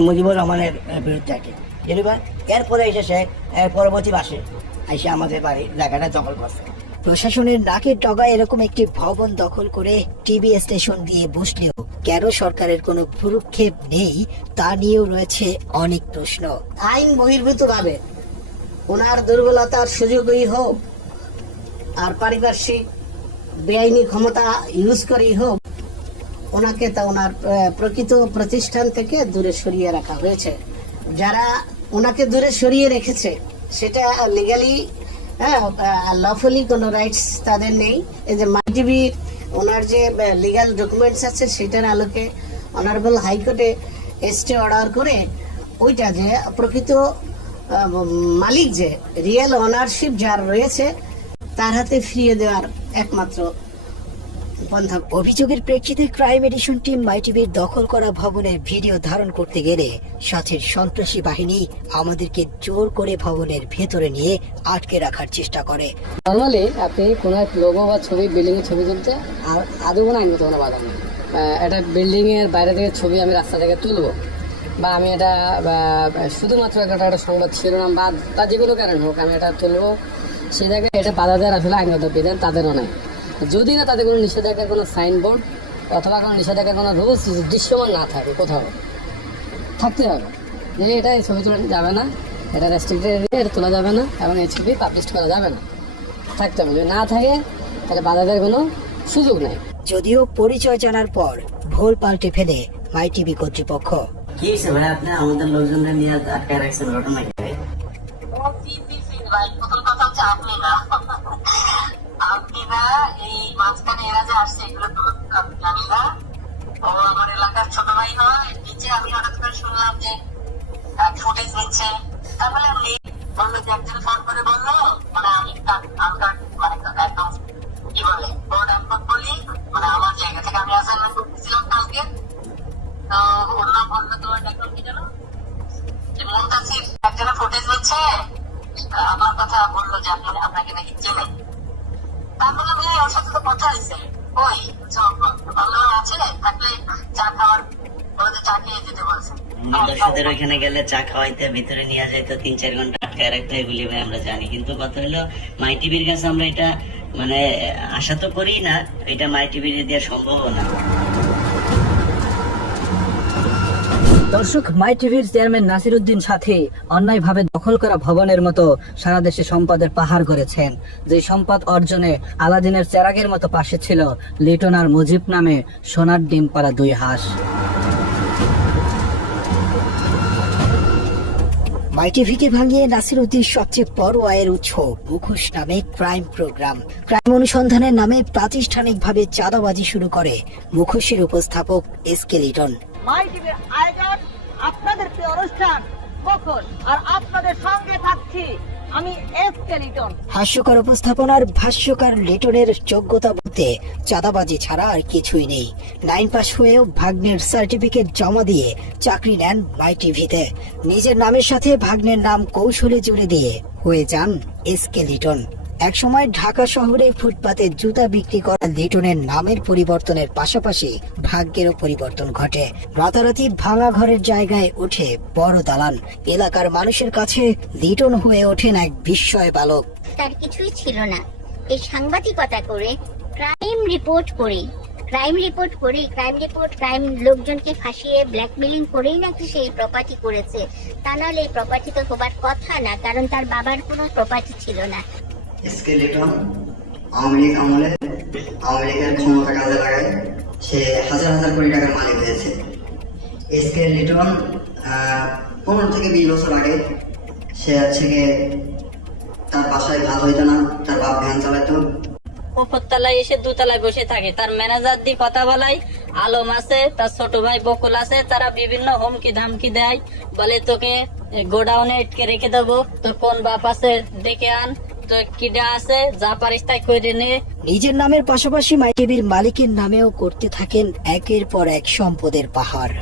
মুজিবুর রহমানের বিরুদ্ধে আর কি। এরপরে এসে সে পরবর্তী মাসে এসে আমাদের বাড়ির জায়গাটা দখল করছে। প্রশাসনের নাকের ডগায় এরকম একটি ভবন দখল করে টিভি স্টেশন দিয়ে বসলেও কেন সরকারের কোনো ভ্রুক্ষেপ নেই তা নিয়েও রয়েছে অনেক প্রশ্ন। আইন বহির্ভূত ভাবে ওনার দুর্বলতার সুযোগই হোক আর পারিপার্শ্বিক বেআইনি ক্ষমতা ইউজ করেই হোক, ওনাকে তা ওনার প্রকৃত প্রতিষ্ঠান থেকে দূরে সরিয়ে রাখা হয়েছে। যারা ওনাকে দূরে সরিয়ে রেখেছে সেটা লিগালি, লফুলি কোনো রাইটস তাদের নেই। এই যে মাইটিভি ওনার যে লিগাল ডকুমেন্টস আছে সেটার আলোকে অনারেবল হাইকোর্টে স্টে অর্ডার করে ওইটা যে প্রকৃত মালিক, যে রিয়েল অনারশিপ যার রয়েছে, তার হাতে ফিরিয়ে দেওয়ার একমাত্র পন্থা। অভিযোগের প্রেক্ষিতে ক্রাইম এডিশন টিম মাইটিভির দখল করা ভবনের ভিডিও ধারণ করতে গেলে সাথের সন্ত্রাসী বাহিনী আমাদেরকে জোর করে ভবনের ভেতরে নিয়ে আটকে রাখার চেষ্টা করে। নর্মালি আপনি কোনো এক লোগো বা ছবি, বিল্ডিং এর ছবি তুলতে আর আদৌ কোনো আইনগত কোনো বাধা নেই। একটা বিল্ডিং এর বাইরে থেকে ছবি আমি রাস্তা থেকে তুলবো, বা আমি এটা শুধুমাত্র একটা সংবাদ শিরোনাম বা যে কোনো কারণ হোক আমি এটা তুলবো, সেই জায়গায় এটা বাধা দেওয়ার আসলে আইনগত বিধান তাদেরও নাই। যদি না তাদের কোনো নিষেধাজ্ঞার কোনো সাইনবোর্ড অথবা কোনো নিষেধাজ্ঞার কোনো রুলস দৃশ্যমান না থাকে, কোথাও থাকতে হবে যে এটা এই ছবি তোলা যাবে না, এটা রেস্ট্রিক্টেড এরিয়া, এটা তোলা যাবে না এবং এই ছবি পাবলিশ করা যাবে না, থাকতে হবে। যদি না থাকে তাহলে বাধা দেওয়ার কোনো সুযোগ নেই। যদিও পরিচয় জানার পর ভুল পাল্টে ফেলে মাইটিভি কর্তৃপক্ষ। কি হয়েছে ভাই, আপনি আমাদের লোকজনরা নিয়ে আটকায় রাখছেন ঘটনা কি ভাই? ভাই প্রথম কথা হচ্ছে আপনি না এই মাঝখানে এরা যে আসছে এগুলো তো আমি জানি না। ও আমার এলাকার ছোট ভাই হয়, নিচে আমি হঠাৎ করে শুনলাম যে ফুটেজ নিচ্ছে। তারপরে আমি বললো যে একজন ফোন করে বললো, মানে আমি মানে একদম কি বলে বোর্ড আনবোর্ড বলি, মানে আমার জায়গা থেকে আমি অ্যাসাইনমেন্ট করতেছিলাম কালকে। তো ওর নাম বললো, তোমার একদম কি জানো যে মুনতাসির একজনে ফুটেজ নিচ্ছে, আমার কথা বললো যে আপনি আপনাকে নাকি চেনেন। তারপরে আমি ওর সাথে তো কথা হয়েছে, ওই ভালো আছে থাকলে চা খাওয়ার বলতে চা খেয়ে যেতে বলছে। দর্শকদের ওইখানে গেলে চা খাওয়াইতে ভিতরে নিয়ে যাইতো, 3-4 ঘন্টা আটকায় রাখতো, এগুলি ভাই আমরা জানি। কিন্তু কথা হলো মাই টিভির কাছে আমরা এটা মানে আশা তো করি না, এটা মাই টিভির দেওয়া সম্ভব না। দর্শক, মাই টিভির চেয়ারম্যান নাসিরউদ্দিন সাথী অন্যায়ভাবে দখল করা ভবনের মতো সারা দেশে সম্পদের পাহাড় করেছেন। যে সম্পদ অর্জনে আলাদিনের চেরাগের মতো পাশে ছিল লিটন আর মুজিব নামে সোনার ডিম পাড়া 2 হাঁস। মাই টিভিকে ভাঙিয়ে নাসিরউদ্দিন সবচেয়ে বড় আয়ের উৎস মুখোশ নামে ক্রাইম প্রোগ্রাম। ক্রাইম অনুসন্ধানের নামে প্রাতিষ্ঠানিকভাবে চাঁদাবাজি শুরু করে মুখোশের উপস্থাপক এসকে লিটন। মাই টিভির আয়োজন আপনাদের প্রিয় অনুষ্ঠান কখন, আর আপনাদের সঙ্গে থাকছি আমি এসকে লিটন। হাস্যকর উপস্থাপনার ভাষ্যকার লিটনের যোগ্যতা বলতে চাঁদাবাজি ছাড়া আর কিছুই নেই। 9 পাস হয়েও ভাগ্নের সার্টিফিকেট জমা দিয়ে চাকরি নেন মাই টিভিতে। নিজের নামের সাথে ভাগ্নের নাম কৌশলে জুড়ে দিয়ে হয়ে যান এসকে লিটন। একসময় ঢাকা শহরে ফুটপাতে জুতা বিক্রি করা লিটনের নামের পরিবর্তনের পাশাপাশি ভাগ্যেরও পরিবর্তন ঘটে। রাতারাতি ভাঙা ঘরের জায়গায় ওঠে বড় দালান। এলাকার মানুষের কাছে লিটন হয়ে ওঠেন এক বিস্ময় বালক। তার কিছুই ছিল না, এই সাংবাদিকতা করে ক্রাইম রিপোর্ট ক্রাইম লোকজনকে ফাঁসিয়ে ব্ল্যাকমেলিং করেই নাকি সেই প্রপার্টি করেছে। তা নাহলে এই প্রপার্টি তো হবার কথা না, কারণ তার বাবার কোনো প্রপার্টি ছিল না। এসকে লিটন আওয়ামী লীগ আমলে আওয়ামী লীগের ক্ষমতা কাজে লাগায় সে হাজার হাজার কোটি টাকার মালিক হয়েছে। এসকে লিটন 15 থেকে 20 বছর আগে সে হচ্ছে গিয়ে তার বাসায় ভাত হইতো না, তার বাপ ভ্যান চালাতো। উপরতলায় এসে 2 তলায় বসে থাকে, তার ম্যানেজার দিয়ে কথা বলাই। আলম আছে, তার ছোট ভাই বকুল আছে, তারা বিভিন্ন হুমকি ধামকি দেয়, বলে তোকে গোডাউনে আটকে রেখে দেবো, তোর কোন বাপ আছে ডেকে আন, তো কিডা আছে যা পারিস তাই করে নে। নিজের নামের পাশাপাশি মাই টিভির মালিকের নামেও করতে থাকেন একের পর এক সম্পদের পাহাড়।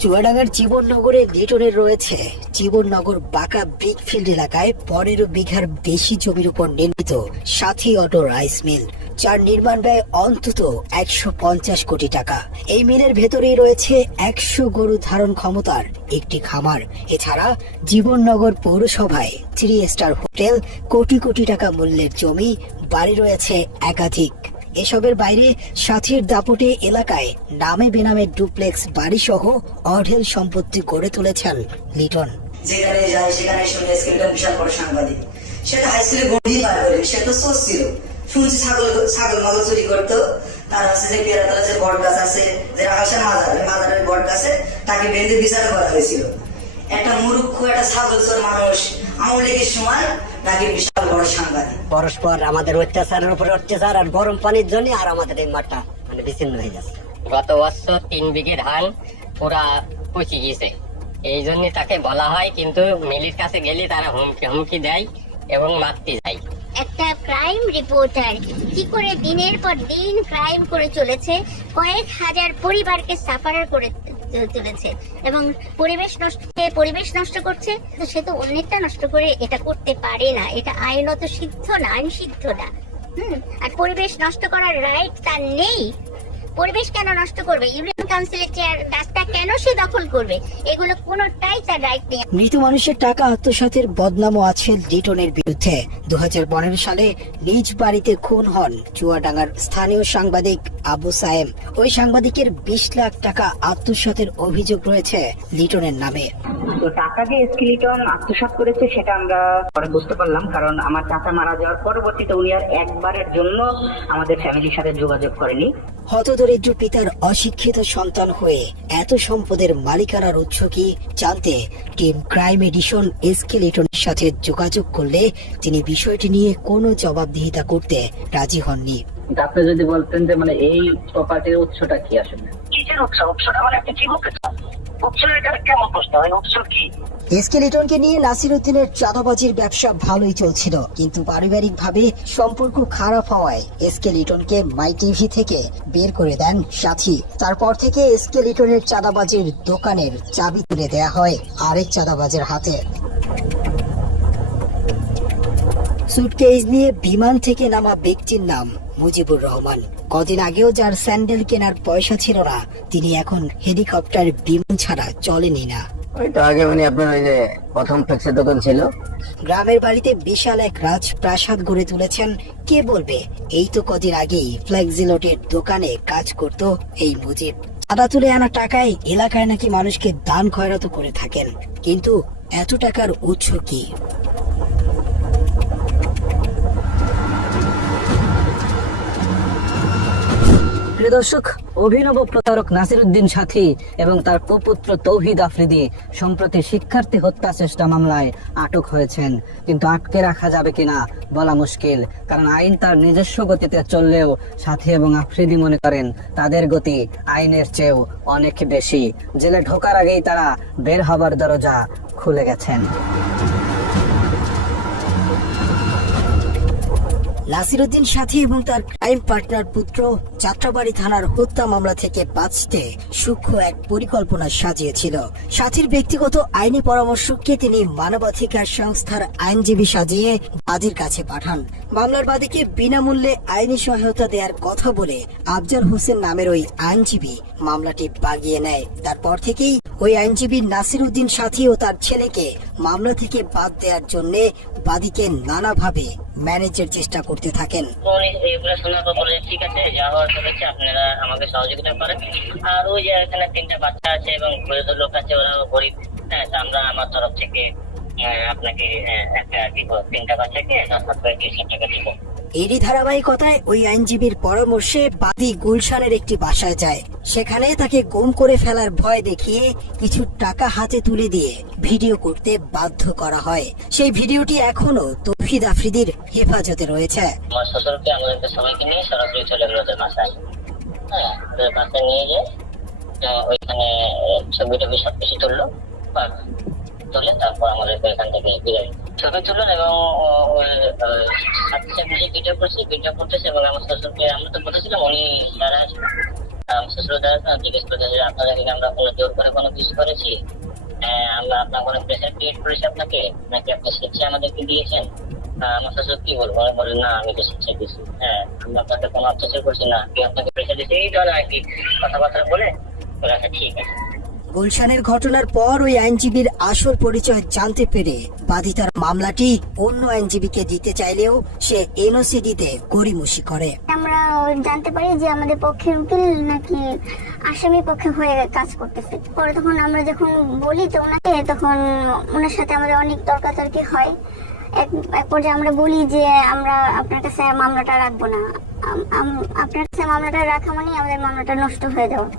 চুয়াডাঙ্গার জীবননগরে লিটনের রয়েছে জীবননগর বাঁকা ব্রিকফিল্ড এলাকায় 15 বিঘার বেশি জমির উপর নির্মিত সাথী অটো রাইস মিল, যার নির্মাণ ব্যয় অন্তত 150 কোটি টাকা। এই মিলের ভেতরেই রয়েছে 100 গরু ধারণ ক্ষমতার একটি খামার। এছাড়া জীবননগর পৌরসভায় 3 স্টার হোটেল, কোটি কোটি টাকা মূল্যের জমি, বাড়ি রয়েছে একাধিক। এসবের বাইরে সাথীর দাপটে এলাকায় নামে বেনামে ডুপ্লেক্স বাড়ি সহ অঢেল সম্পত্তি গড়ে তুলেছেন লিটন। যেখানে যায় সেখানে শুনে এসকে লিটন বিশাল বড় সাংবাদিক। সেটা হাই স্কুলে গড়ি পার করে, সে তো সোর্স ছিল। শুনছি ছাগল মাগল চুরি করতো। তার হচ্ছে যে পেয়ারাতলা যে বট গাছ আছে, যে আকাশের মাজারের বট গাছে তাকে বেঁধে বিচার করা হয়েছিল। একটা মূর্খ একটা ছাগল চোর মানুষ আওয়ামী লীগের সময় নাকি বিশাল বড় সাংবাদিক। পরস্পর আমাদের অত্যাচারের উপর অত্যাচার আর গরম পানির জন্য আর আমাদের এই মাঠটা মানে বিচ্ছিন্ন হয়ে যাচ্ছে। গত বছর 3 বিঘে ধান পুরা পচে গেছে, এই জন্য তাকে বলা হয়, কিন্তু মিলির কাছে গেলে তারা হুমকি দেয় এবং মারতে যায়। একটা ক্রাইম রিপোর্টার কি করে দিনের পর দিন ক্রাইম করে চলেছে, কয়েক হাজার পরিবারকে সাফারার করে তুলেছে এবং পরিবেশ নষ্ট করছে। তো সে তো অন্যেরটা নষ্ট করে এটা করতে পারে না, এটা আইনত সিদ্ধ না, আইন সিদ্ধ না। আর পরিবেশ নষ্ট করার রাইট তার নেই। পরিবেশ কেন নষ্ট করবে? ইউনিয়ন কাউন্সিলের চেয়ার গাছটা কেন সে দখল করবে? এগুলো কোনোটাই তার রাইট নেই। মৃত মানুষের টাকা আত্মসাতের বদনামও আছে লিটনের বিরুদ্ধে। 2015 সালে নিজ বাড়িতে খুন হন চুয়াডাঙ্গার স্থানীয় সাংবাদিক আবু সায়েম। ওই সাংবাদিকের 20 লাখ টাকা আত্মসাতের অভিযোগ রয়েছে লিটনের নামে। তো টাকা যে এসকে লিটন আত্মসাৎ করেছে সেটা আমরা পরে বুঝতে পারলাম, কারণ আমার চাচা মারা যাওয়ার পরবর্তীতে উনি আর একবারের জন্য আমাদের ফ্যামিলির সাথে যোগাযোগ করেনি। হতদরিদ্র হতদরিদ্র পিতার অশিক্ষিত সন্তান হয়ে এত সম্পদের মালিকানার উৎস কি জানতে টিম ক্রাইম এডিশন এসকে লিটনের সাথে যোগাযোগ করলে তিনি বিষয়টি নিয়ে কোনো জবাবদিহিতা করতে রাজি হননি। আপনি যদি বলতেন যে মানে এই প্রপার্টির উৎসটা কি আসলে? কিসের উৎসটা মানে আপনি কি বলতে চান? এটা কেমন প্রশ্ন? উৎস কি? এসকে লিটনকে নিয়ে নাসিরউদ্দিনের চাঁদাবাজির ব্যবসা ভালোই চলছিল, কিন্তু পারিবারিক ভাবে সম্পর্ক খারাপ হওয়ায় এসকে লিটনকে মাই টিভি থেকে বের করে দেন সাথী। তারপর থেকে এসকে লিটনের চাঁদাবাজির দোকানের চাবি তুলে দেয়া হয় আরেক চাঁদাবাজের হাতে। সুটকেস নিয়ে বিমান থেকে নামা ব্যক্তির নাম মুজিবুর রহমান। কদিন আগেও যার স্যান্ডেল কেনার পয়সা ছিল না, তিনি এখন হেলিকপ্টার বিমান ছাড়া চলেনি না। ওই তো আগে মানে আপনার ওই যে প্রথম ফ্লেক্সের দোকান ছিল। গ্রামের বাড়িতে বিশাল এক রাজপ্রাসাদ গড়ে তুলেছেন। কে বলবে এই তো কদিন আগেই ফ্লেক্সিলোটের দোকানে কাজ করত এই মুজিব। চাঁদা তুলে আনা টাকায় এলাকায় নাকি মানুষকে দান খয়রাত করে থাকেন, কিন্তু এত টাকার উৎস কি? প্রিয় দর্শক, অভিনব প্রতারক নাসিরউদ্দিন সাথী এবং তার কুপুত্র তৌহিদ আফ্রিদি সম্প্রতি শিক্ষার্থী হত্যা চেষ্টা মামলায় আটক হয়েছেন, কিন্তু আটকে রাখা যাবে কিনা বলা মুশকিল, কারণ আইন তার নিজস্ব গতিতে চললেও সাথী এবং আফ্রিদি মনে করেন তাদের গতি আইনের চেয়েও অনেক বেশি। জেলে ঢোকার আগেই তারা বের হবার দরজা খুলে গেছেন। নাসিরউদ্দিন সাথী এবং তার ক্রাইম পার্টনার পুত্র যাত্রাবাড়ি থানার হত্যা মামলা থেকে বাঁচতে সূক্ষ্ম এক পরিকল্পনা সাজিয়েছিল। সাথীর ব্যক্তিগত আইনি পরামর্শককে তিনি মানবাধিকার সংস্থার আইনজীবী সাজিয়ে বাদীর কাছে পাঠান। মামলার বাদীকে বিনামূল্যে আইনি সহায়তা দেওয়ার কথা বলে আফজাল হোসেন নামের ওই আইনজীবী মামলাটি বাগিয়ে নেয়। তারপর থেকেই ওই আইনজীবী নাসিরউদ্দিন সাথী ও তার ছেলেকে মামলা থেকে বাদ দেওয়ার জন্য বাদীকে নানাভাবে ম্যানেজের চেষ্টা করতে থাকেন। এগুলো শোনার পর বলে ঠিক আছে, যা হওয়ার হচ্ছে আপনারা আমাকে সহযোগিতা করেন। আর ওই যে এখানে 3টা বাচ্চা আছে এবং বয়স্ক লোক আছে, ওরাও গরিব। হ্যাঁ, আমরা আমার তরফ থেকে আপনাকে একটা দিব, 3টা বাচ্চাকে 10,000 টাকা দিব। এরই ধারাবাহিকতায় ওই আইনজীবীর পরামর্শে বাদী গুলশানের একটি বাসায় যায়। সেখানে তাকে গুম করে ফেলার ভয় দেখিয়ে কিছু টাকা হাতে তুলে দিয়ে ভিডিও করতে বাধ্য করা হয়। সেই ভিডিওটি এখনো তৌহিদ আফ্রিদির হেফাজতে রয়েছে। আমার শ্বশুরকে আমাদেরকে সবাইকে নিয়ে সরাসরি চলে গেল ওদের বাসায়। হ্যাঁ, ওদের বাসায় নিয়ে গিয়ে ওইখানে ছবি টবি সবকিছু তুললো, তুলে তারপর আমাদেরকে এখান থেকে বিদায় ছবি তুললেন এবং ভিডিও করতেছে এবং আমার শ্বশুরকে আমরা তো বলেছিলাম উনি যারা আছে আমার শ্বশুর দ্বারা জিজ্ঞেস করতে আপনাদেরকে আমরা কোনো জোর করে কোনো কিছু করেছি, আমরা আপনার কোনো প্রেশার ক্রিয়েট করেছি আপনাকে, নাকি আপনি স্বেচ্ছায় আমাদেরকে দিয়েছেন? আমার শ্বশুর কি বলবো, বলেন না আমি তো স্বেচ্ছায় দিচ্ছি। হ্যাঁ, আমরা আপনাকে কোনো অত্যাচার করছি না, কেউ আপনাকে প্রেশার দিচ্ছে, এই ধরনের আর কি কথাবার্তা বলে বলে আচ্ছা ঠিক আছে। গুলশানের ঘটনার পর ওই আইনজীবীর আসল পরিচয় জানতে পেরে বাদী তার মামলাটি অন্য আইনজীবীকে দিতে চাইলেও সে এনওসি দিতে গড়িমসি করে। আমরা জানতে পারি যে আমাদের পক্ষের উকিল নাকি আসামি পক্ষে হয়ে কাজ করতেছে। পরে তখন আমরা যখন বলি তো ওনাকে, তখন ওনার সাথে আমাদের অনেক তর্কাতর্কি হয়। এক পর্যায়ে আমরা বলি যে আমরা আপনার কাছে মামলাটা রাখবো না, আপনার কাছে মামলাটা রাখা মানে আমাদের মামলাটা নষ্ট হয়ে যাওয়া।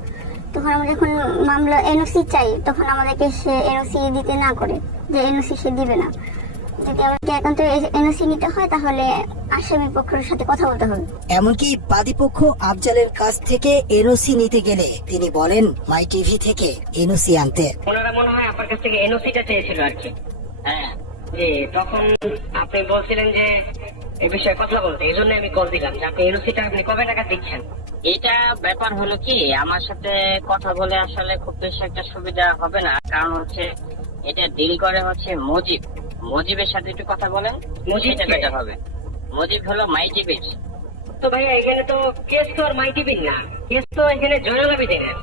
তখন আমরা যখন মামলা এনওসি চাই, তখন আমাদেরকে সে এনওসি দিতে না করে, যে এনওসি সে দিবে না। যদি আমাকে একান্ত এনওসি নিতে হয় তাহলে আসামি পক্ষের সাথে কথা বলতে হবে। এমনকি বাদীপক্ষ আফজালের কাছ থেকে এনওসি নিতে গেলে তিনি বলেন মাই টিভি থেকে এনওসি আনতে। ওনারা মনে হয় আপনার কাছ থেকে এনওসিটা চেয়েছিল আর কি। হ্যাঁ জি, তখন আপনি বলছিলেন যে এই বিষয়ে কথা বলতে, এই জন্য আমি কল দিলাম যে আপনি এনওসিটা আপনি কবে টাকা দিচ্ছেন। এটা ব্যাপার হলো কি, আমার সাথে কথা বলে আসলে খুব বেশি একটা সুবিধা হবে না, কারণ হচ্ছে এটা ডিল করে হচ্ছে মজিবের সাথে একটু কথা বলেন, এটা বেটার হবে। মজিব হলো মাই টিভির। তো ভাইয়া এখানে তো কেস তো আর মাই টিভির না, কেস তো এখানে জয়নাল আবেদিনের।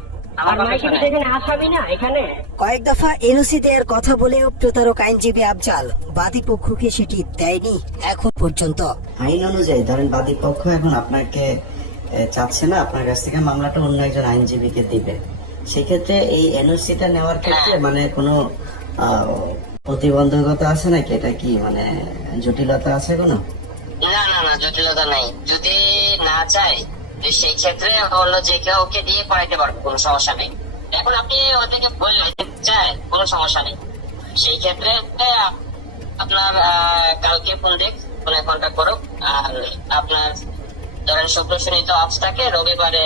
কয়েক দফা এনওসি দেওয়ার কথা বলেও প্রতারক আইনজীবী আফজাল বাদী পক্ষকে সেটি দেয়নি এখন পর্যন্ত। আইন অনুযায়ী ধরেন বাদী পক্ষ এখন আপনাকে চাচ্ছে না আপনার কাছ থেকে মামলাটা অন্য একজন আইনজীবীকে দিবে, সেক্ষেত্রে এই এনওসিটা নেওয়ার ক্ষেত্রে মানে কোনো প্রতিবন্ধকতা আছে নাকি? এটা কি মানে জটিলতা আছে কোনো? না জটিলতা নাই। যদি না চায় সেই ক্ষেত্রে হলো যে কেউ ওকে দিয়ে পড়াইতে পারবে, কোনো সমস্যা নেই। এখন আপনি ওদেরকে বললেন চায় কোনো সমস্যা নেই, সেই ক্ষেত্রে আপনার কালকে ফোন দেখ, ফোনে কন্ট্যাক্ট করুক। আর আপনার ধরেন শুক্র শনি তো অফ থাকে, রবিবারে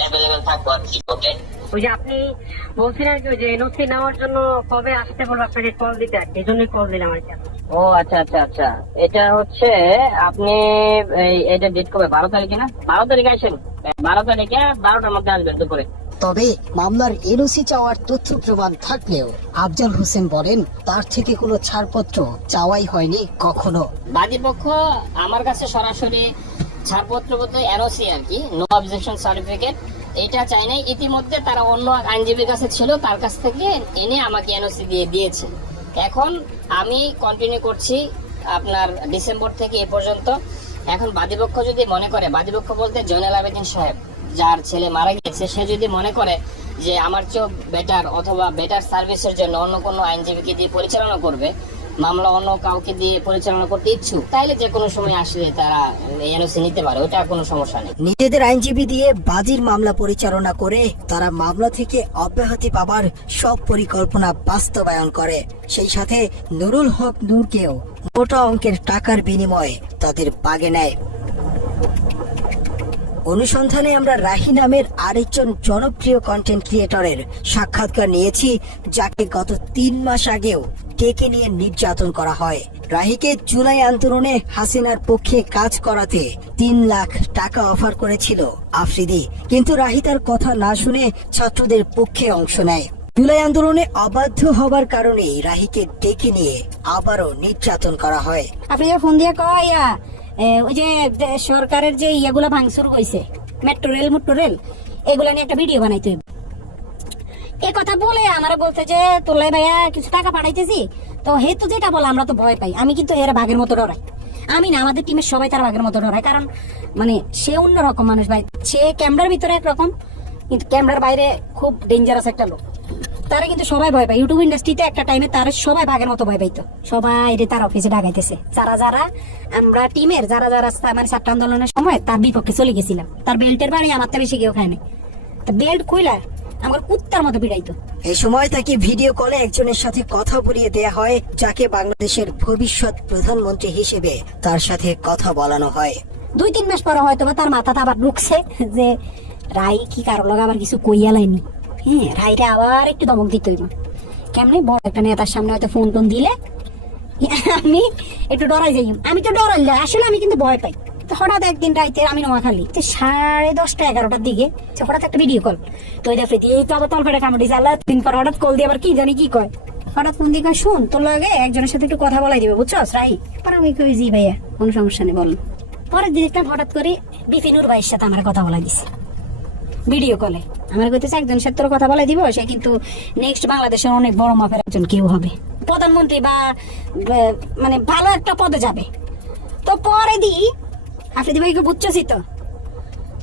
অ্যাভেলেবেল থাকবো আর কি। ওকে, ওই যে আপনি বলছিলেন কি যে এনওসি নেওয়ার জন্য কবে আসতে বলবো আপনাকে কল দিতে, এই জন্যই কল দিলাম আর কি। ও আচ্ছা আচ্ছা আচ্ছা, এটা হচ্ছে আপনি এটা ডেট কবে, 12 তারিখে না? 12 তারিখে আসেন, 12 তারিখে 12টার মধ্যে আসবেন দুপুরে। তবে মামলার এনওসি চাওয়ার তথ্য প্রমাণ থাকলেও আফজাল হোসেন বলেন তার থেকে কোনো ছাড়পত্র চাওয়াই হয়নি কখনো। বাদীপক্ষ আমার কাছে সরাসরি ছাড়পত্র বলতে এনওসি আর কি, নো অবজেকশন সার্টিফিকেট, এটা চাই নাই। ইতিমধ্যে তারা অন্য আইনজীবীর কাছে ছিল, তার কাছ থেকে এনে আমাকে এনওসি দিয়ে দিয়েছে। এখন আমি কন্টিনিউ করছি আপনার ডিসেম্বর থেকে এ পর্যন্ত। এখন বাদীপক্ষ যদি মনে করে, বাদীপক্ষ বলতে জয়নাল আবেদিন সাহেব যার ছেলে মারা গেছে, সে যদি মনে করে যে আমার চেয়েও বেটার অথবা বেটার সার্ভিসের জন্য অন্য কোনো আইনজীবীকে দিয়ে পরিচালনা করবে, মামলা অন্য কাউকে দিয়ে পরিচালনা করতে ইচ্ছুক, তাইলে যে কোনো সময় আসলে তারা এনওসি নিতে পারে, ওটা কোনো সমস্যা নেই। নিজেদের আইনজীবী দিয়ে বাদীর মামলা পরিচালনা করে তারা মামলা থেকে অব্যাহতি পাবার সব পরিকল্পনা বাস্তবায়ন করে। সেই সাথে নুরুল হক নূরকেও মোটা অঙ্কের টাকার বিনিময়ে তাদের বাগে নেয়। অনুসন্ধানে আমরা রাহি নামের আরেকজন জনপ্রিয় কন্টেন্ট ক্রিয়েটরের সাক্ষাৎকার নিয়েছি, যাকে গত 3 মাস আগেও ডেকে নিয়ে নির্যাতন করা হয়। রাহিকে জুলাই আন্দোলনে হাসিনার পক্ষে কাজ করাতে 3 লাখ টাকা অফার করেছিল আফ্রিদি, কিন্তু রাহি তার কথা না শুনে ছাত্রদের পক্ষে অংশ নেয়। জুলাই আন্দোলনে অবাধ্য হবার কারণে রাহিকে ডেকে নিয়ে আবারও নির্যাতন করা হয়। আপনি ফোন দিয়ে কয়া ওই যে সরকারের যে ইয়েগুলো ভাঙচুর হয়েছে, মেট্রো রেল এগুলা নিয়ে একটা ভিডিও বানাইতে হইব। এই কথা বলে আমার বলতে যে তোলাই ভাইয়া কিছু টাকা পাঠাইতেছি, তো হেতু যেটা বলে আমরা তো ভয় পাই। আমি কিন্তু এরা বাঘের মতো ডরাই, আমি না, আমাদের টিমের সবাই তার বাঘের মতো ডরায়। কারণ মানে সে অন্যরকম মানুষ ভাই, সে ক্যামেরার ভিতরে একরকম, কিন্তু ক্যামেরার বাইরে খুব ডেঞ্জারাস একটা লোক। তারা কিন্তু সবাই ভয় পায়। ইউটিউব ইন্ডাস্ট্রিতে একটা টাইমে তার সবাই বাঘের মতো ভয় পাইতো, সবাই তার অফিসে ডাকাইতেছে। যারা আমরা টিমের যারা মানে ছাত্র আন্দোলনের সময় তার বিপক্ষে চলে গেছিলাম, তার বেল্টের বাড়ি আমার তো বেশি কেউ খায় না, বেল্ট খুইলা আমার কুত্তার মতো পিড়াইতো। এই সময় তাকে ভিডিও কলে একজনের সাথে কথা বলিয়ে দেয়া হয়, যাকে বাংলাদেশের ভবিষ্যৎ প্রধানমন্ত্রী হিসেবে তার সাথে কথা বলানো হয়। 2-3 মাস পরে হয়তো তার মাথাতে আবার ঢুকছে যে রাই কি কারো লগে আবার কিছু কইয়া লাইনি। হ্যাঁ, রাইরে আবার একটু দমক দিতে হইব। কেমনি বড় একটা নেতার সামনে হয়তো ফোন টোন দিলে আমি একটু ডরাই যাই। আমি তো ডরাইলে আসলে আমি কিন্তু ভয় পাই। হঠাৎ একদিন রাইতে আমি নোয়াখালী 10:30-11টার দিকে হঠাৎ একটা ভিডিও কল, তো এই তো আবার তলপেটা কামড়ি আল্লাহ 3 পর হঠাৎ কল দিয়ে আবার কি জানি কি কয়, হঠাৎ ফোন দিয়ে কয় শুন তোর লগে একজনের সাথে একটু কথা বলাই দিবে, বুঝছস রাই? পরে আমি কই জি ভাইয়া কোনো সমস্যা নেই বলুন। পরের দিন একটা হঠাৎ করে বিপিনুর ভাইয়ের সাথে আমার কথা বলাই দিছে ভিডিও কলে। আমার কইতেছে একজনের সাথে তোর কথা বলাই দিব, সে কিন্তু নেক্সট বাংলাদেশের অনেক বড় মাপের একজন কেউ হবে, প্রধানমন্ত্রী বা মানে ভালো একটা পদে যাবে। তো পরে দি আফ্রিদি ভাইকে বুঝছি তো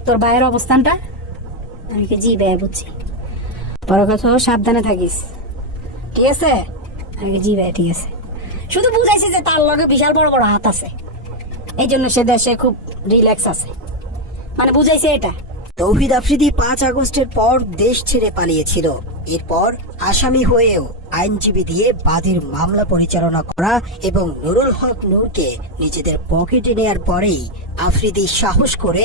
তোর ভাইয়ের অবস্থানটা? আমি জি ভাইয়া বুঝছি, পরে কথা সাবধানে থাকিস, ঠিক আছে? আমি জি ভাইয়া ঠিক আছে। শুধু বুঝাইছে যে তার লগে বিশাল বড় বড় হাত আছে, এই জন্য সে দেশে খুব রিল্যাক্স আছে, মানে বুঝাইছে এটা। তৌহিদ আফ্রিদি 5 আগস্টের পর দেশ ছেড়ে পালিয়েছিল। এরপর আসামি হয়েও আইনজীবী দিয়ে বাদীর মামলা পরিচালনা করা এবং নুরুল হক নূরকে নিজেদের পকেটে নেয়ার পরেই আফ্রিদি সাহস করে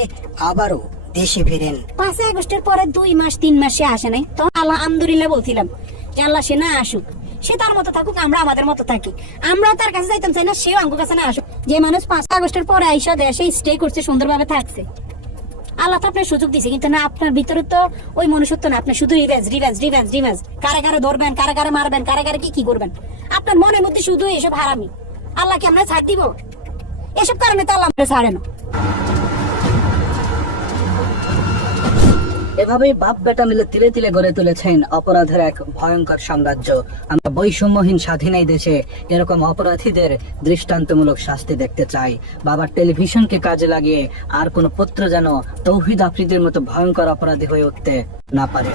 আবারও দেশে ফেরেন। 5 আগস্টের পরে 2 মাস 3 মাস সে আসে নাই, তো আল্লাহ আলহামদুলিল্লাহ বলছিলাম যে আল্লাহ সে না আসুক, সে তার মতো থাকুক, আমরা আমাদের মতো থাকি। আমরাও তার কাছে যাইতাম চাই না, সেও আমার কাছে না আসুক। যে মানুষ 5 আগস্টের পরে আইসা দেশে স্টে করছে, সুন্দরভাবে থাকছে, আল্লাহ তো আপনার সুযোগ দিছে, কিন্তু না আপনার ভিতরে তো ওই মনুষ্যত্ব না। আপনি শুধু রিভেঞ্জ, কারে কারে ধরবেন, কারে কারে মারবেন, কারে কারে কি করবেন, আপনার মনের মধ্যে শুধু এসব হারামি। আল্লাহ কি আমরা ছাড় দিব? এসব কারণে তো আল্লাহ আমরা ছাড়ে না। এভাবেই বাপ বেটা মিলে তিলে তিলে গড়ে তুলেছেন অপরাধের এক ভয়ঙ্কর সাম্রাজ্য। আমরা বৈষম্যহীন স্বাধীন এই দেশে এরকম অপরাধীদের দৃষ্টান্তমূলক শাস্তি দেখতে চাই। বাবার টেলিভিশনকে কাজে লাগিয়ে আর কোনো পুত্র যেন তৌহিদ আফ্রিদির মতো ভয়ঙ্কর অপরাধী হয়ে উঠতে না পারে।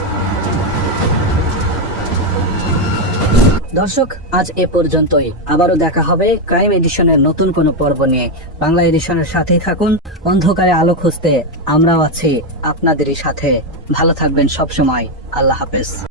দর্শক, আজ এ পর্যন্তই। আবারও দেখা হবে ক্রাইম এডিশনের নতুন কোনো পর্ব নিয়ে। বাংলা এডিশনের সাথেই থাকুন। অন্ধকারে আলো খুঁজতে আমরাও আছি আপনাদেরই সাথে। ভালো থাকবেন সব সময়। আল্লাহ হাফেজ।